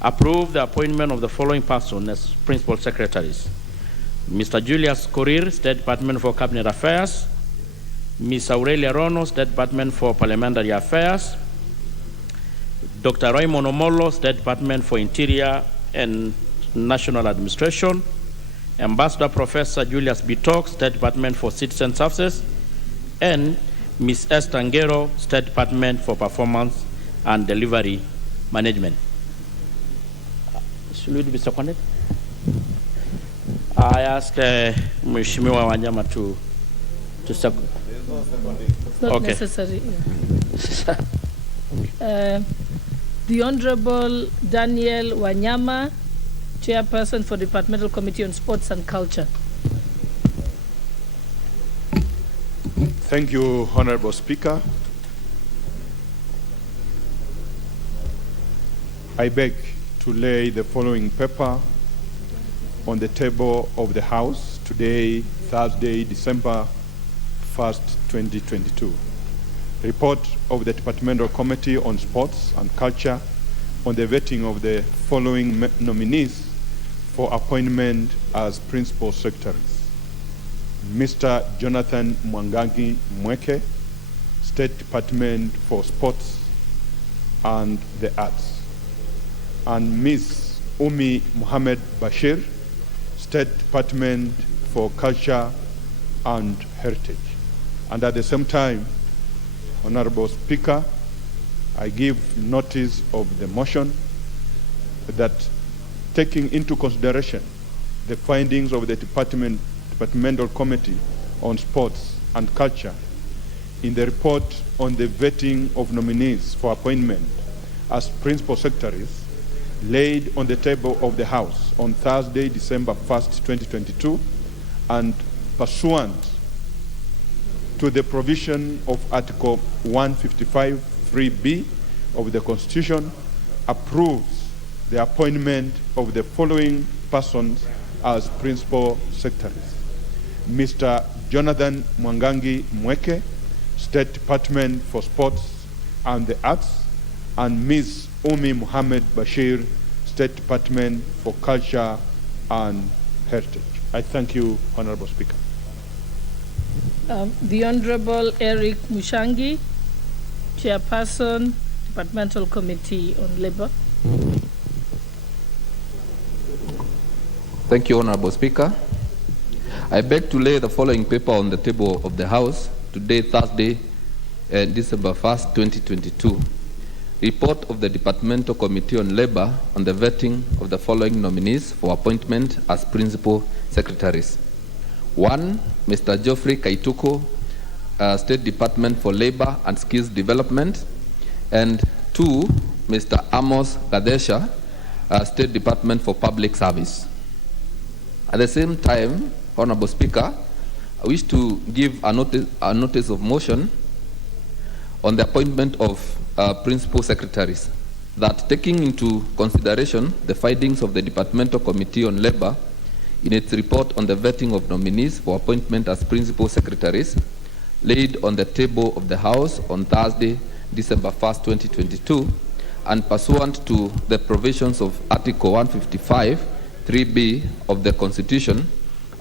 approve the appointment of the following persons as Principal Secretaries: Mr. Julius Korir, State Department for Cabinet Affairs; Ms. Aurelia Rono, State Department for Parliamentary Affairs; Dr. Raymond Omolo, State Department for Interior and National Administration; Ambassador Professor Julius Bitok, State Department for Citizen Services; and Ms. Esther Ngero, State Department for Performance and Delivery Management. Should it be seconded? I ask Mheshimiwa Wanyama to second. It's not necessary. The Honorable Daniel Wanyama, Chairperson for Departmental Committee on Sports and Culture. Thank you, Honorable Speaker. I beg to lay the following paper on the table of the House today, Thursday, December 1st, 2022. Report of the Departmental Committee on Sports and Culture on the vetting of the following nominees for appointment as Principal Secretaries: Mr. Jonathan Mwangangi Mweke, State Department for Sports and the Arts, and Ms. Umi Mohammed Bashir, State Department for Culture and Heritage. And at the same time, Honorable Speaker, I give notice of the motion that, taking into consideration the findings of the Departmental Committee on Sports and Culture in the report on the vetting of nominees for appointment as Principal Secretaries, laid on the table of the House on Thursday, December 1st, 2022, and pursuant to the provision of Article 155(3)(b) of the Constitution, approves the appointment of the following persons as Principal Secretaries: Mr. Jonathan Mwangangi Mweke, State Department for Sports and the Arts, and Ms. Umi Mohammed Bashir, State Department for Culture and Heritage. I thank you, Honorable Speaker. The Honorable Eric Mushangi, Chairperson, Departmental Committee on Labor. Thank you, Honorable Speaker. I beg to lay the following paper on the table of the House today, Thursday, December 1st, 2022. Report of the Departmental Committee on Labor on the vetting of the following nominees for appointment as Principal Secretaries: 1, Mr. Geoffrey Kaituko, State Department for Labor and Skills Development, and 2, Mr. Amos Gadesha, State Department for Public Service. At the same time, Honorable Speaker, I wish to give a notice of motion on the appointment of principal secretaries, that taking into consideration the findings of the Departmental Committee on Labor in its report on the vetting of nominees for appointment as principal secretaries, laid on the table of the House on Thursday, December 1st, 2022, and pursuant to the provisions of Article 155, 3B of the Constitution,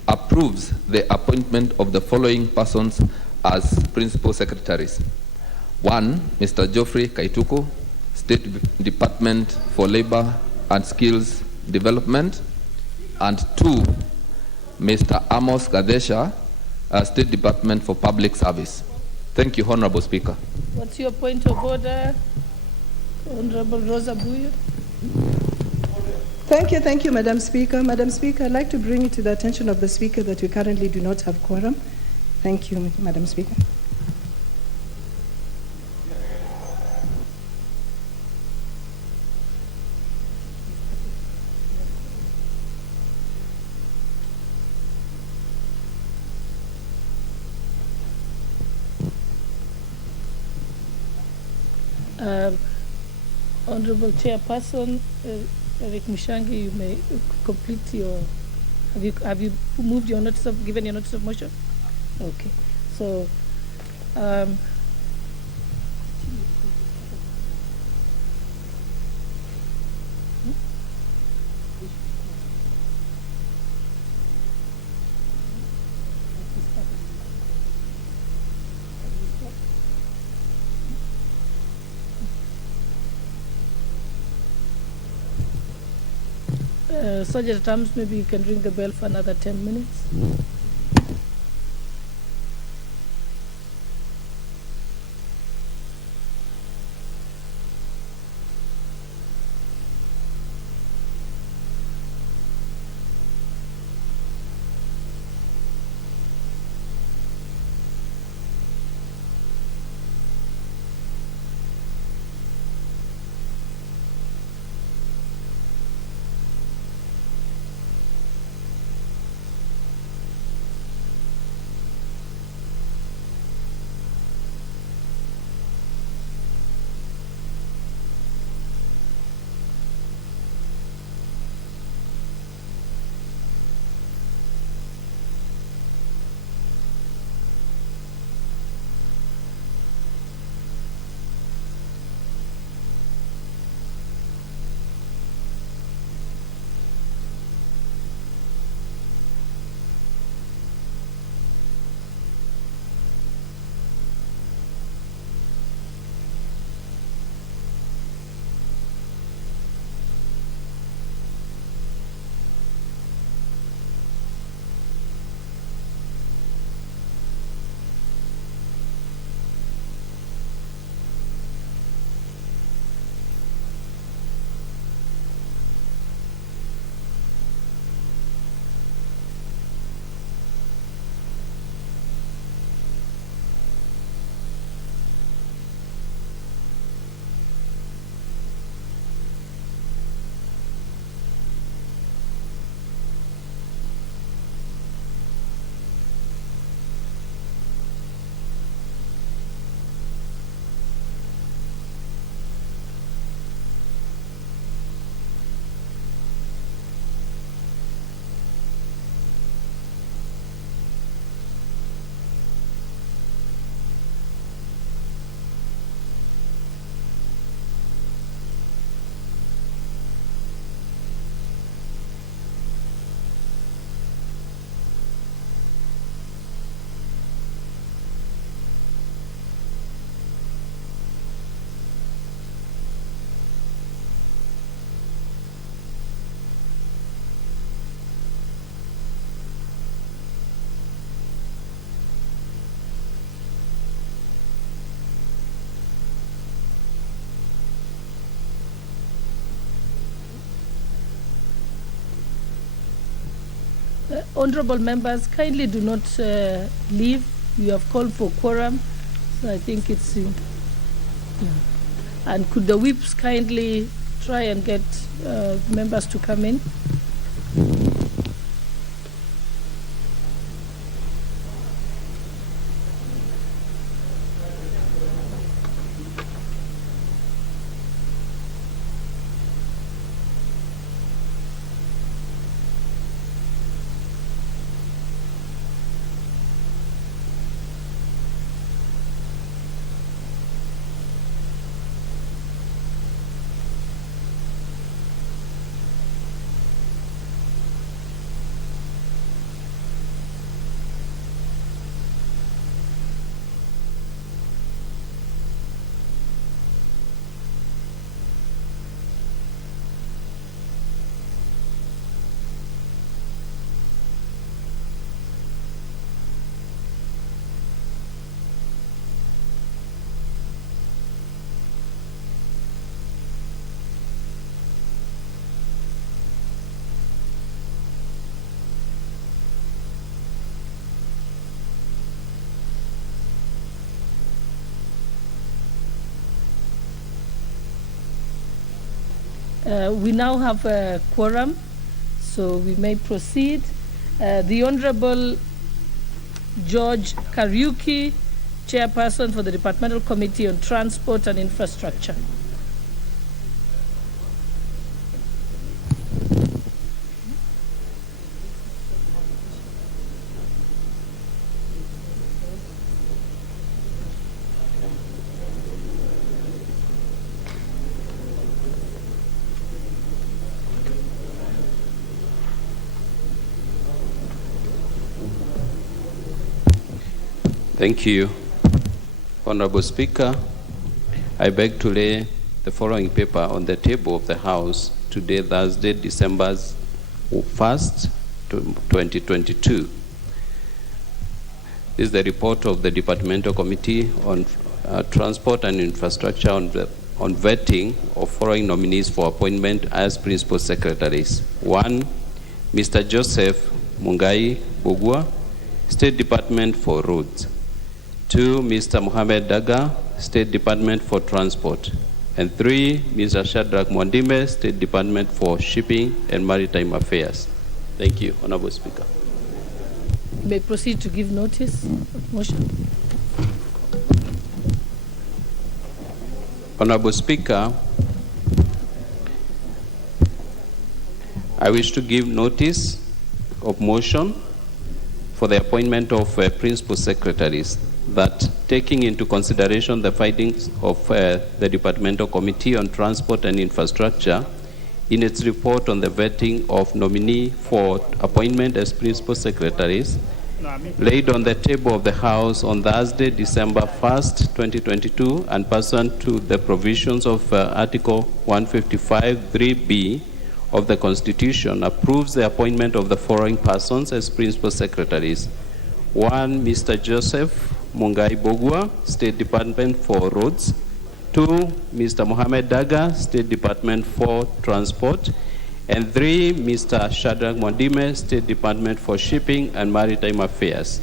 approves the appointment of the following persons as principal secretaries. 1, Mr. Geoffrey Kaituku, State Department for Labor and Skills Development, and 2, Mr. Amos Gadesha, State Department for Public Service. Thank you, Honorable Speaker. What's your point of order, Honorable Rosa Buyo? Thank you, Madam Speaker. Madam Speaker, I'd like to bring it to the attention of the Speaker that we currently do not have quorum. Thank you, Madam Speaker. Honorable Chairperson, Eric Mushangi, you may complete your. Have you moved your notice of, given your notice of motion? Okay. So. Sergeant Tams, maybe you can ring the bell for another 10 minutes. Honorable members, kindly do not leave We have called for quorum, so I think it's... yeah. And could the whips kindly try and get members to come in? We now have a quorum, so we may proceed. The Honorable George Kariuki, Chairperson for the Departmental Committee on Transport and Infrastructure. Thank you. Honorable Speaker, I beg to lay the following paper on the table of the House today, Thursday, December 1st, 2022. This is the report of the Departmental Committee on Transport and Infrastructure on vetting of following nominees for appointment as Principal Secretaries. 1, Mr. Joseph Mungai Bugwa, State Department for Roads. 2, Mr. Mohamed Daga, State Department for Transport. And 3, Mr. Shadrach Mwandime, State Department for Shipping and Maritime Affairs. Thank you, Honorable Speaker. You may proceed to give notice of motion. Honorable Speaker, I wish to give notice of motion for the appointment of Principal Secretaries, that taking into consideration the findings of the Departmental Committee on Transport and Infrastructure in its report on the vetting of nominee for appointment as Principal Secretaries, laid on the table of the House on Thursday, December 1st, 2022, and pursuant to the provisions of Article 155(3)(b) of the Constitution, approves the appointment of the following persons as Principal Secretaries. 1, Mr. Joseph Mungai Bogwa, State Department for Roads. 2, Mr. Mohamed Daga, State Department for Transport. And 3, Mr. Shadrach Mwandime, State Department for Shipping and Maritime Affairs.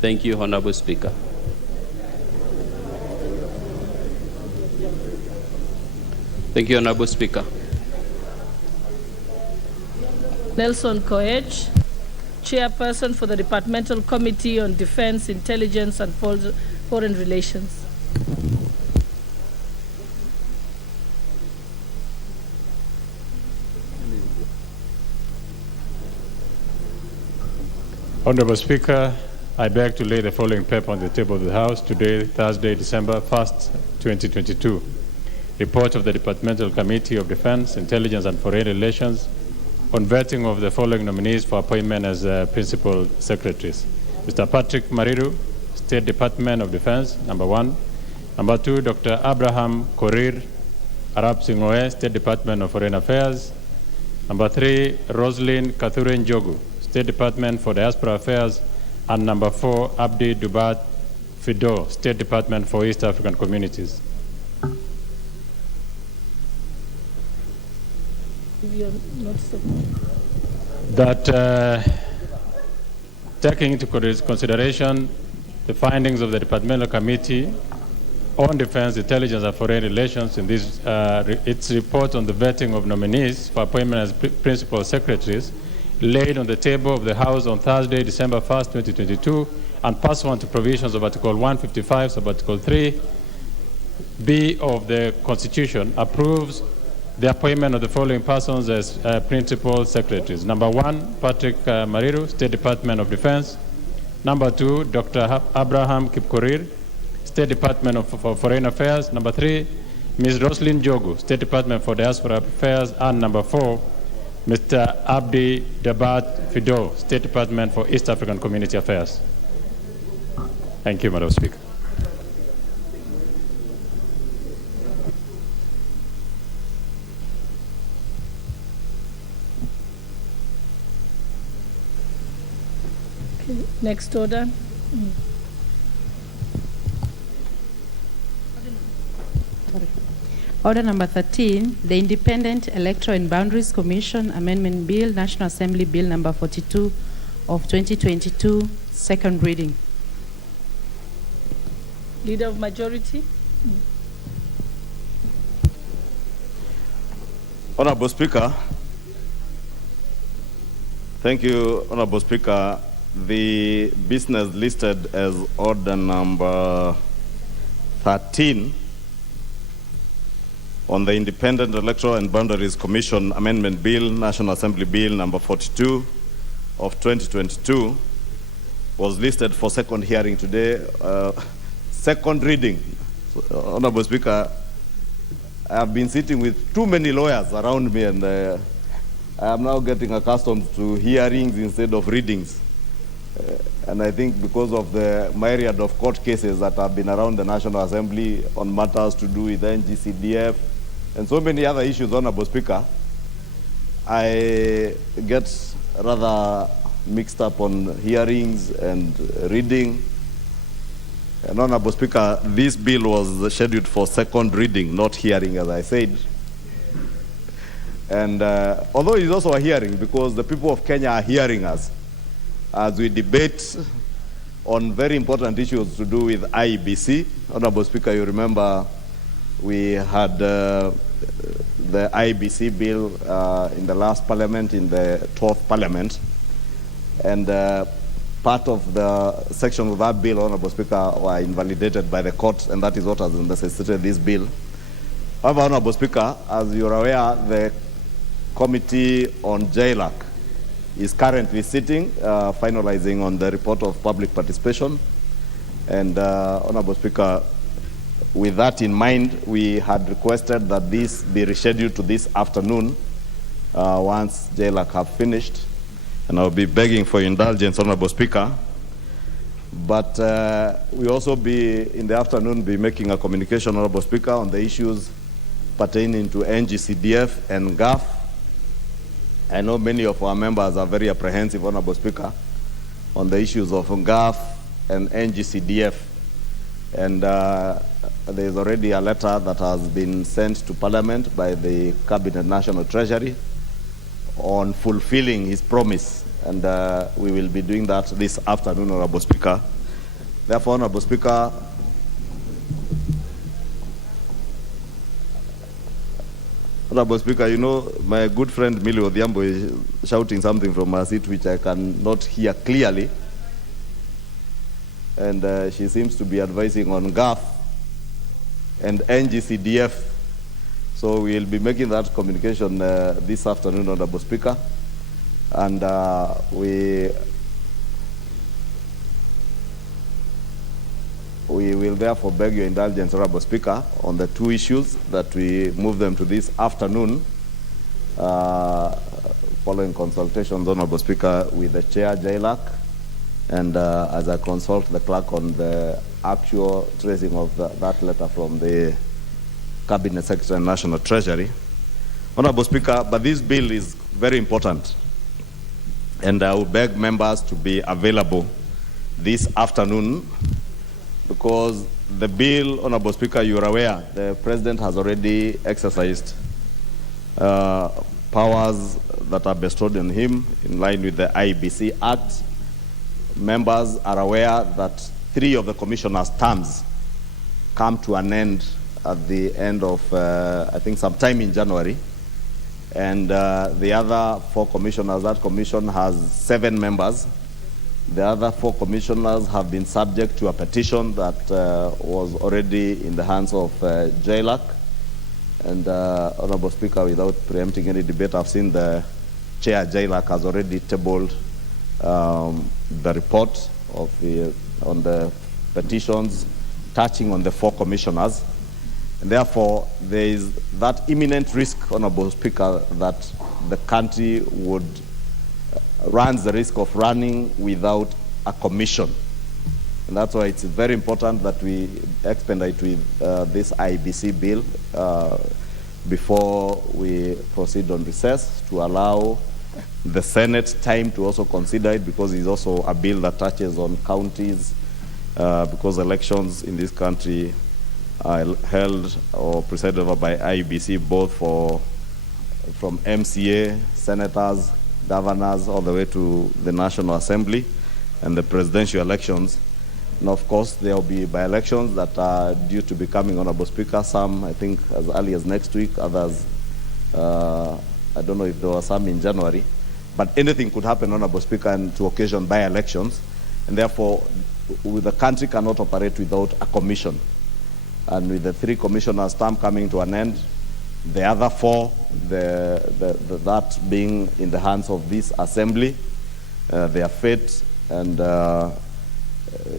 Thank you, Honorable Speaker. Thank you, Honorable Speaker. Nelson Koech, Chairperson for the Departmental Committee on Defense, Intelligence and Foreign Relations. Honorable Speaker, I beg to lay the following paper on the table of the House today, Thursday, December 1st, 2022. Report of the Departmental Committee of Defense, Intelligence and Foreign Relations on vetting of the following nominees for appointment as Principal Secretaries. Mr. Patrick Mariru, State Department of Defense, number 1. Number 2, Dr. Abraham Korir Arab Singoe, State Department of Foreign Affairs. Number 3, Roslyn Kathuren Jogu, State Department for Diaspora Affairs. And number 4, Abdi Dubat Fido, State Department for East African Communities. That taking into consideration the findings of the Departmental Committee on Defense, Intelligence and Foreign Relations in this, its report on the vetting of nominees for appointment as principal secretaries laid on the table of the House on Thursday, December 1st, 2022, and pursuant to provisions of Article 155, sub-Article 3B of the Constitution, approves the appointment of the following persons as principal secretaries. Number 1, Patrick Mariru, State Department of Defense. Number 2, Dr. Abraham Kipkorir, State Department for Foreign Affairs. Number 3, Ms. Roslyn Jogu, State Department for Diaspora Affairs. And number 4, Mr. Abdi Dabat Fido, State Department for East African Community Affairs. Thank you, Madam Speaker. Okay, next order. Order number 13, the Independent Electoral and Boundaries Commission Amendment Bill, National Assembly Bill number 42 of 2022, second reading. Leader of Majority. Honorable Speaker, thank you, Honorable Speaker. The business listed as order number 13 on the Independent Electoral and Boundaries Commission Amendment Bill, National Assembly Bill number 42 of 2022 was listed for second hearing today, second reading. So, Honorable Speaker, I have been sitting with too many lawyers around me, and I am now getting accustomed to hearings instead of readings. And I think because of the myriad of court cases that have been around the National Assembly on matters to do with NGCDF and so many other issues, Honorable Speaker, I get rather mixed up on hearings and reading. And Honorable Speaker, this bill was scheduled for second reading, not hearing, as I said. And although it's also a hearing, because the people of Kenya are hearing us as we debate on very important issues to do with IEBC. Honorable Speaker, you remember we had the IEBC bill in the last parliament, in the 12th parliament, and part of the section of that bill, Honorable Speaker, were invalidated by the court, and that is what has necessitated this bill. However, Honorable Speaker, as you're aware, the Committee on JLAC is currently sitting, finalizing on the report of public participation. And Honorable Speaker, with that in mind, we had requested that this be rescheduled to this afternoon once JLAC have finished. And I'll be begging for indulgence, Honorable Speaker. But we also be, in the afternoon, be making a communication, Honorable Speaker, on the issues pertaining to NGCDF and GAF. I know many of our members are very apprehensive, Honorable Speaker, on the issues of GAF and NGCDF. And there is already a letter that has been sent to Parliament by the Cabinet National Treasury on fulfilling his promise. And we will be doing that this afternoon, Honorable Speaker. Therefore, Honorable Speaker, Honorable Speaker, you know, my good friend Millie Odhiambo is shouting something from her seat which I cannot hear clearly. And she seems to be advising on GAF and NGCDF. So we'll be making that communication this afternoon, Honorable Speaker. And we will therefore beg your indulgence, Honorable Speaker, on the two issues that we move them to this afternoon, following consultations, Honorable Speaker, with the Chair, JLAC, and as I consult the clerk on the actual tracing of that letter from the Cabinet Secretary and National Treasury. Honorable Speaker, but this bill is very important, and I will beg members to be available this afternoon, because the bill, Honorable Speaker, you are aware, the President has already exercised powers that are bestowed on him in line with the IEBC Act. Members are aware that 3 of the commissioners' terms come to an end at the end of, I think, sometime in January. And the other 4 commissioners, that commission has 7 members. The other 4 commissioners have been subject to a petition that was already in the hands of JLAC. And Honorable Speaker, without preempting any debate, I've seen the Chair JLAC has already tabled the report of on the petitions touching on the 4 commissioners. And therefore, there is that imminent risk, Honorable Speaker, that the country would runs the risk of running without a commission. And that's why it's very important that we expedite with this IEBC bill before we proceed on recess, to allow the Senate time to also consider it, because it's also a bill that touches on counties, because elections in this country are held or presided over by IEBC, both from MCA, senators, governors, all the way to the National Assembly and the presidential elections. And of course, there will be by-elections that are due to be coming, Honorable Speaker. Some, I think, as early as next week. Others, I don't know if there were some in January. But anything could happen, Honorable Speaker, and to occasion by-elections. And therefore, the country cannot operate without a commission. And with the 3 commissioners' term coming to an end, the other 4, that being in the hands of this assembly, their fate, and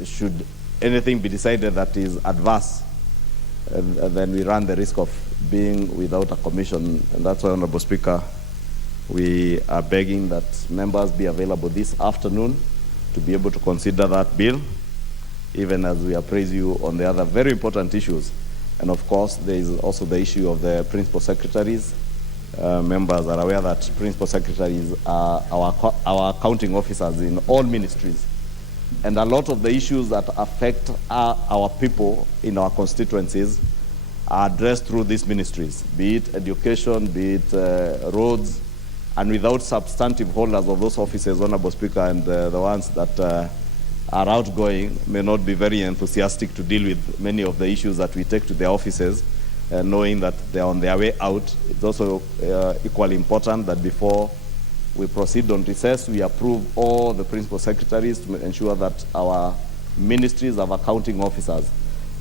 should anything be decided that is adverse, then we run the risk of being without a commission. And that's why, Honorable Speaker, we are begging that members be available this afternoon to be able to consider that bill, even as we appraise you on the other very important issues. And of course, there is also the issue of the principal secretaries. Members are aware that principal secretaries are our accounting officers in all ministries. And a lot of the issues that affect our people in our constituencies are addressed through these ministries, be it education, be it roads, and without substantive holders of those offices, Honorable Speaker, and the ones that are outgoing may not be very enthusiastic to deal with many of the issues that we take to their offices, knowing that they're on their way out. It's also equally important that before we proceed on recess, we approve all the principal secretaries to ensure that our ministries have accounting officers.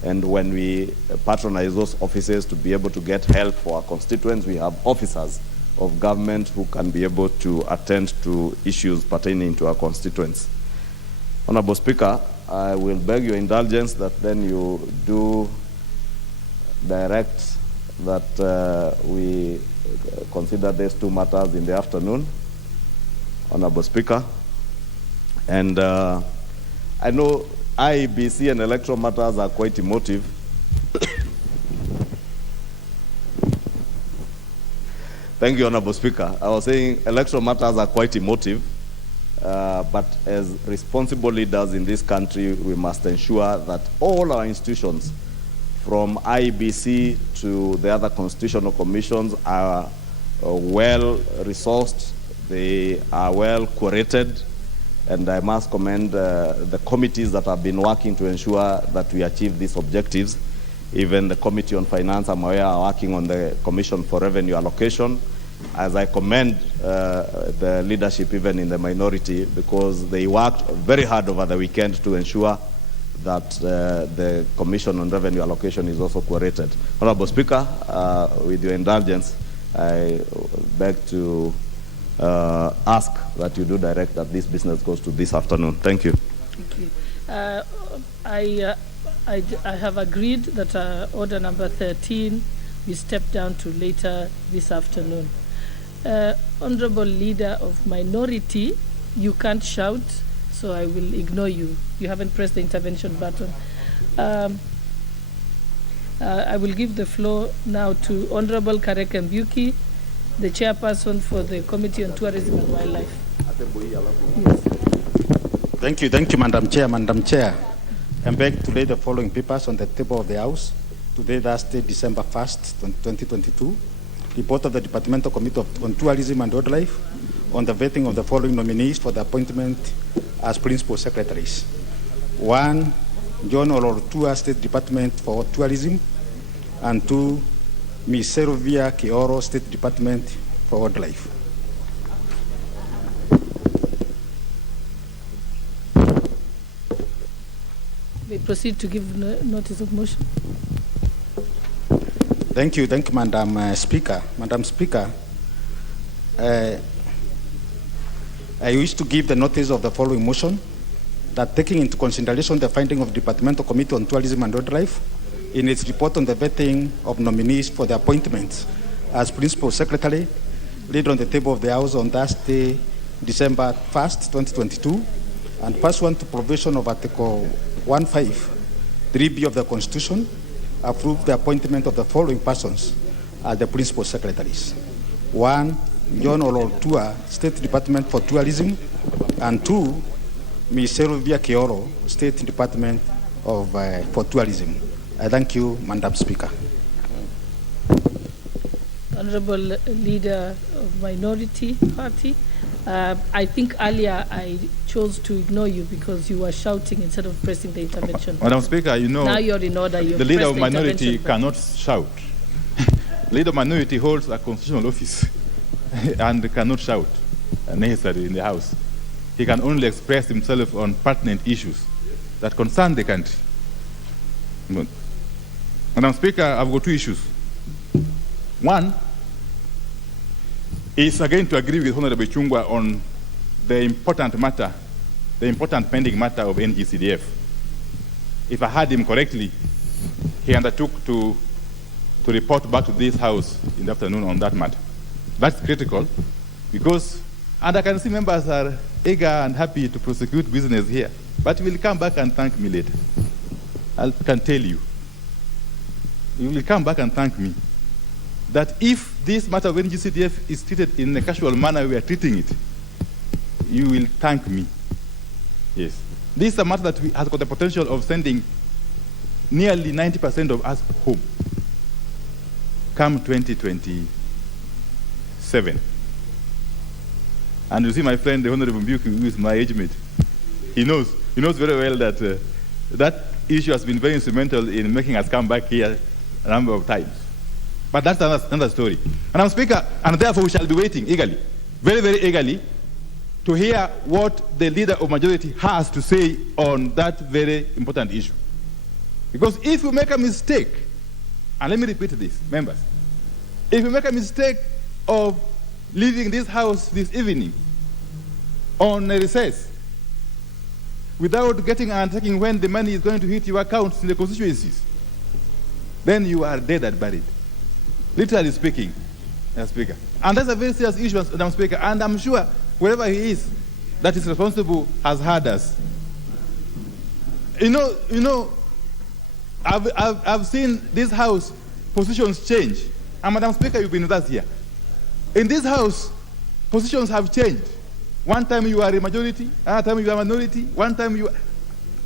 And when we patronize those offices to be able to get help for our constituents, we have officers of government who can be able to attend to issues pertaining to our constituents. Honorable Speaker, I will beg your indulgence that then you do direct that we consider these 2 matters in the afternoon, Honorable Speaker. And I know IEBC and electoral matters are quite emotive. Thank you, Honorable Speaker. I was saying electoral matters are quite emotive. But as responsible leaders in this country, we must ensure that all our institutions, from IEBC to the other constitutional commissions, are well resourced, they are well curated, and I must commend the committees that have been working to ensure that we achieve these objectives. Even the Committee on Finance, I'm aware, are working on the Commission for Revenue Allocation, as I commend the leadership even in the minority, because they worked very hard over the weekend to ensure that the Commission on Revenue Allocation is also curated. Honorable Speaker, with your indulgence, I beg to ask that you do direct that this business goes to this afternoon. Thank you. Thank you. I have agreed that order number 13 we step down to later this afternoon. Honorable Leader of Minority, you can't shout, so I will ignore you. You haven't pressed the intervention button. I will give the floor now to Honorable Kareke Mbuki, the chairperson for the Committee on Tourism and Wildlife. Yes. Thank you, Madam Chair. Madam Chair, I beg to lay the following papers on the table of the House today, Thursday, December 1st, 2022. Report of the Departmental Committee on Tourism and Wildlife on the vetting of the following nominees for the appointment as Principal Secretaries. 1, John Olortua, State Department for Tourism, and 2, Ms. Selvia Kioro, State Department for Wildlife. We proceed to give notice of motion. Thank you, Madam Speaker. Madam Speaker, I wish to give the notice of the following motion, that taking into consideration the finding of the Departmental Committee on Tourism and Wildlife in its report on the vetting of nominees for the appointments as Principal Secretary, laid on the table of the House on Thursday, December 1st, 2022, and pursuant to provision of Article 153B of the Constitution, approve the appointment of the following persons as the Principal Secretaries. 1, John Olortua, State Department for Tourism, and 2, Ms. Selvia Kioro, State Department for Tourism. I thank you, Madam Speaker. Honorable Leader of Minority Party, I think earlier I chose to ignore you because you were shouting instead of pressing the intervention. Madam Speaker, you know, now you're in order. The Leader of Minority cannot shout. Leader of Minority holds a constitutional office and cannot shout necessarily in the House. He can only express himself on pertinent issues that concern the country. Madam Speaker, I've got 2 issues. One is again to agree with Honorable Chungwa on the important matter, the important pending matter of NGCDF. If I heard him correctly, he undertook to report back to this House in the afternoon on that matter. That's critical because, and I can see members are eager and happy to prosecute business here, but will come back and thank me later. I can tell you. You will come back and thank me that if this matter of NGCDF is treated in the casual manner we are treating it, you will thank me. Yes. This is a matter that has got the potential of sending nearly 90% of us home come 2027. And you see my friend, the Honorable Mbuki, who is my age mate, he knows very well that that issue has been very instrumental in making us come back here a number of times. But that's another story. Madam Speaker, and therefore we shall be waiting eagerly, very, very eagerly, to hear what the Leader of Majority has to say on that very important issue. Because if we make a mistake, and let me repeat this, members, if we make a mistake of leaving this House this evening on a recess without getting and checking when the money is going to hit your accounts in the constituencies, then you are dead and buried. Literally speaking, Madam Speaker. And that's a very serious issue, Madam Speaker, and I'm sure wherever he is that is responsible has heard us. You know, I've seen this House positions change. And Madam Speaker, you've been with us here. In this House, positions have changed. One time you are a majority, another time you are a minority, one time you are...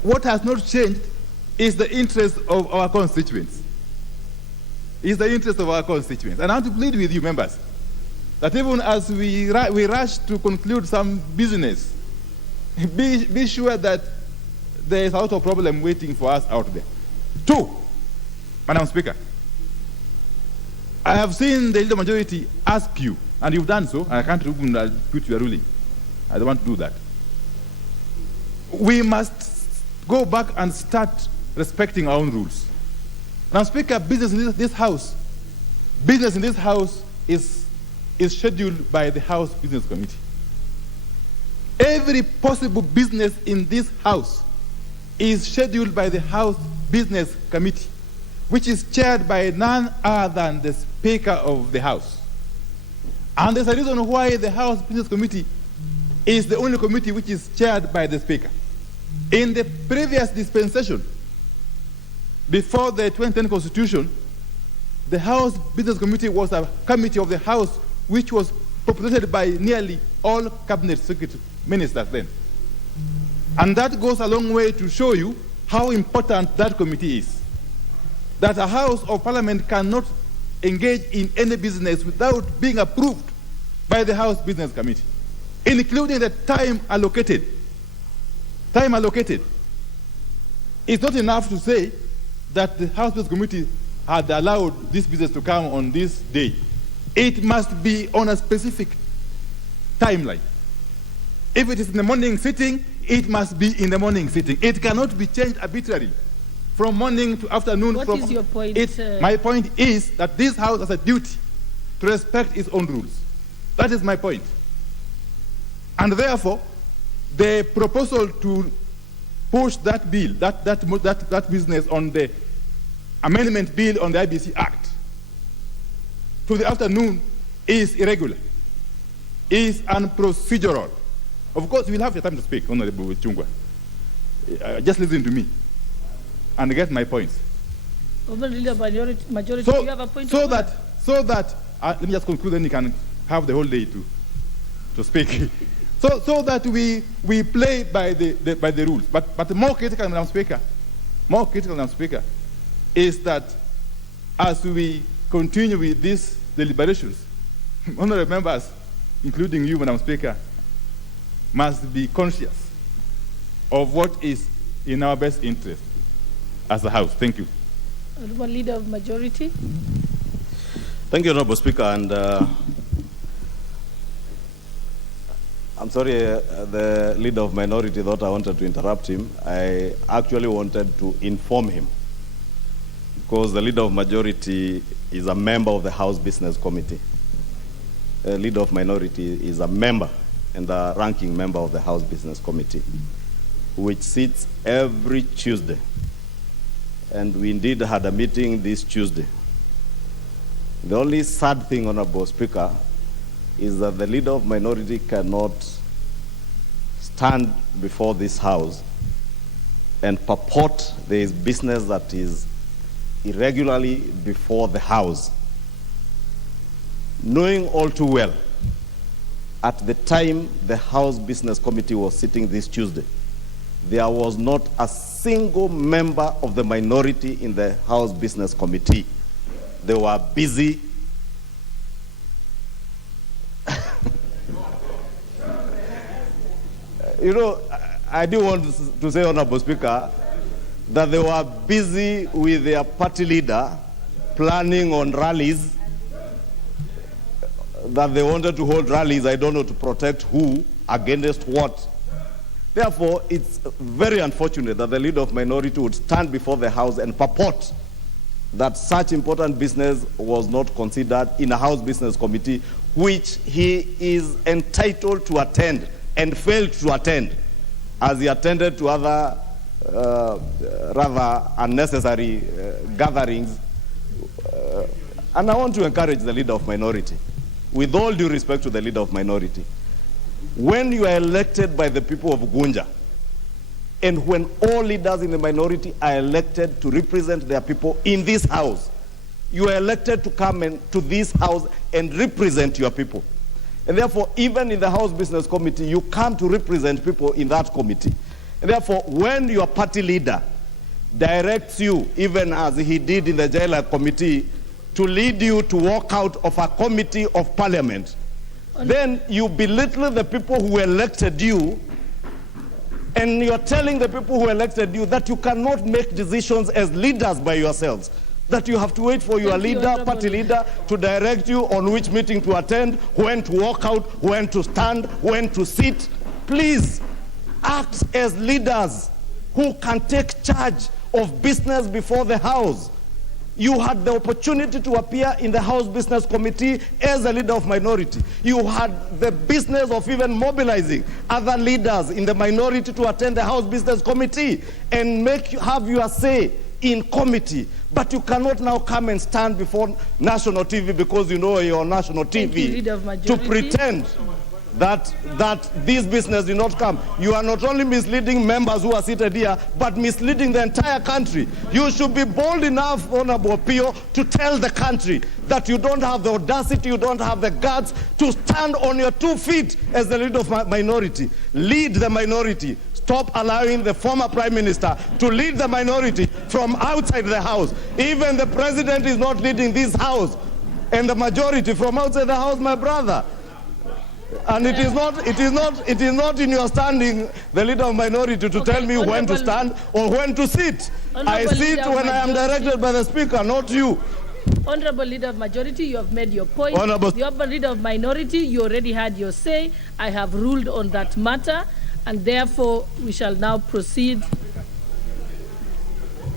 What has not changed is the interest of our constituents. Is the interest of our constituents. And I want to plead with you, members, that even as we rush to conclude some business, be sure that there is a lot of problem waiting for us out there. 2, Madam Speaker, I have seen the Leader Majority ask you, and you've done so, and I can't put your ruling. I don't want to do that. We must go back and start respecting our own rules. Now, Speaker, business in this House is scheduled by the House Business Committee. Every possible business in this House is scheduled by the House Business Committee, which is chaired by none other than the Speaker of the House. And there's a reason why the House Business Committee is the only committee which is chaired by the Speaker. In the previous dispensation, before the 2010 Constitution, the House Business Committee was a committee of the House which was populated by nearly all cabinet secretary ministers then. And that goes a long way to show you how important that committee is. That a House of Parliament cannot engage in any business without being approved by the House Business Committee, including the time allocated. it's not enough to say that the House Business Committee had allowed this business to come on this day. It must be on a specific timeline. If it is in the morning sitting, it must be in the morning sitting. It cannot be changed arbitrarily from morning to afternoon. What is your point? My point is that this House has a duty to respect its own rules. That is my point. And therefore, the proposal to push that bill, that business on the amendment bill on the IEBC Act to the afternoon is irregular, is unprocedural. Of course, you will have your time to speak, Honorable Chungwa. Just listen to me and get my points. Majority, So, you have a point so that let me just conclude, then you can have the whole day to speak. so that we play by the rules. But more critical, Madam Speaker, is that as we continue with these deliberations, honorable members, including you, Madam Speaker, must be conscious of what is in our best interest as a House. Thank you. Honorable Leader of Majority. Thank you, Honorable Speaker. And I'm sorry, the Leader of Minority thought I wanted to interrupt him. I actually wanted to inform him, because the Leader of Majority is a member of the House Business Committee. The Leader of Minority is a member and the ranking member of the House Business Committee, which sits every Tuesday. And we indeed had a meeting this Tuesday. The only sad thing, Honorable Speaker, is that the Leader of Minority cannot stand before this House and purport there is business that is irregularly before the House, knowing all too well at the time the House Business Committee was sitting this Tuesday, there was not a single member of the minority in the House Business Committee. They were busy you know, I do want to say, Honorable Speaker, that they were busy with their party leader planning on rallies, that they wanted to hold rallies, I don't know, to protect who, against what. Therefore, it's very unfortunate that the Leader of Minority would stand before the House and purport that such important business was not considered in a House Business Committee, which he is entitled to attend and failed to attend, as he attended to other rather unnecessary gatherings. And I want to encourage the Leader of Minority, with all due respect to the Leader of Minority, when you are elected by the people of Gunja, and when all leaders in the minority are elected to represent their people in this House, you are elected to come to this House and represent your people. And therefore, even in the House Business Committee, you come to represent people in that committee. And therefore, when your party leader directs you, even as he did in the Jailer Committee, to lead you to walk out of a committee of Parliament, then you belittle the people who elected you, and you're telling the people who elected you that you cannot make decisions as leaders by yourselves, that you have to wait for your leader, party leader, to direct you on which meeting to attend, when to walk out, when to stand, when to sit. Please act as leaders who can take charge of business before the House. You had the opportunity to appear in the House Business Committee as a Leader of Minority. You had the business of even mobilizing other leaders in the minority to attend the House Business Committee and have your say in committee. But you cannot now come and stand before national TV, because you know you're on national TV, to pretend that this business did not come. You are not only misleading members who are seated here, but misleading the entire country. You should be bold enough, Honorable Pio, to tell the country that you don't have the audacity, you don't have the guts to stand on your 2 feet as the leader of minority. Lead the minority. Stop allowing the former Prime Minister to lead the minority from outside the House. Even the President is not leading this House, and the majority from outside the House, my brother. And it is not in your standing, the leader of minority, to tell me when to stand or when to sit. I sit when I am directed by the speaker, not you. Honorable Leader of Majority, you have made your point. The Honorable Leader of Minority, you already had your say. I have ruled on that matter, and therefore we shall now proceed.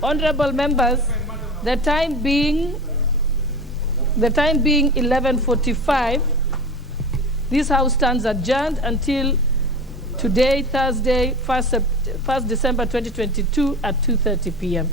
Honorable members, the time being 11:45, this House stands adjourned until today, Thursday, 1st December 2022 at 2:30 p.m.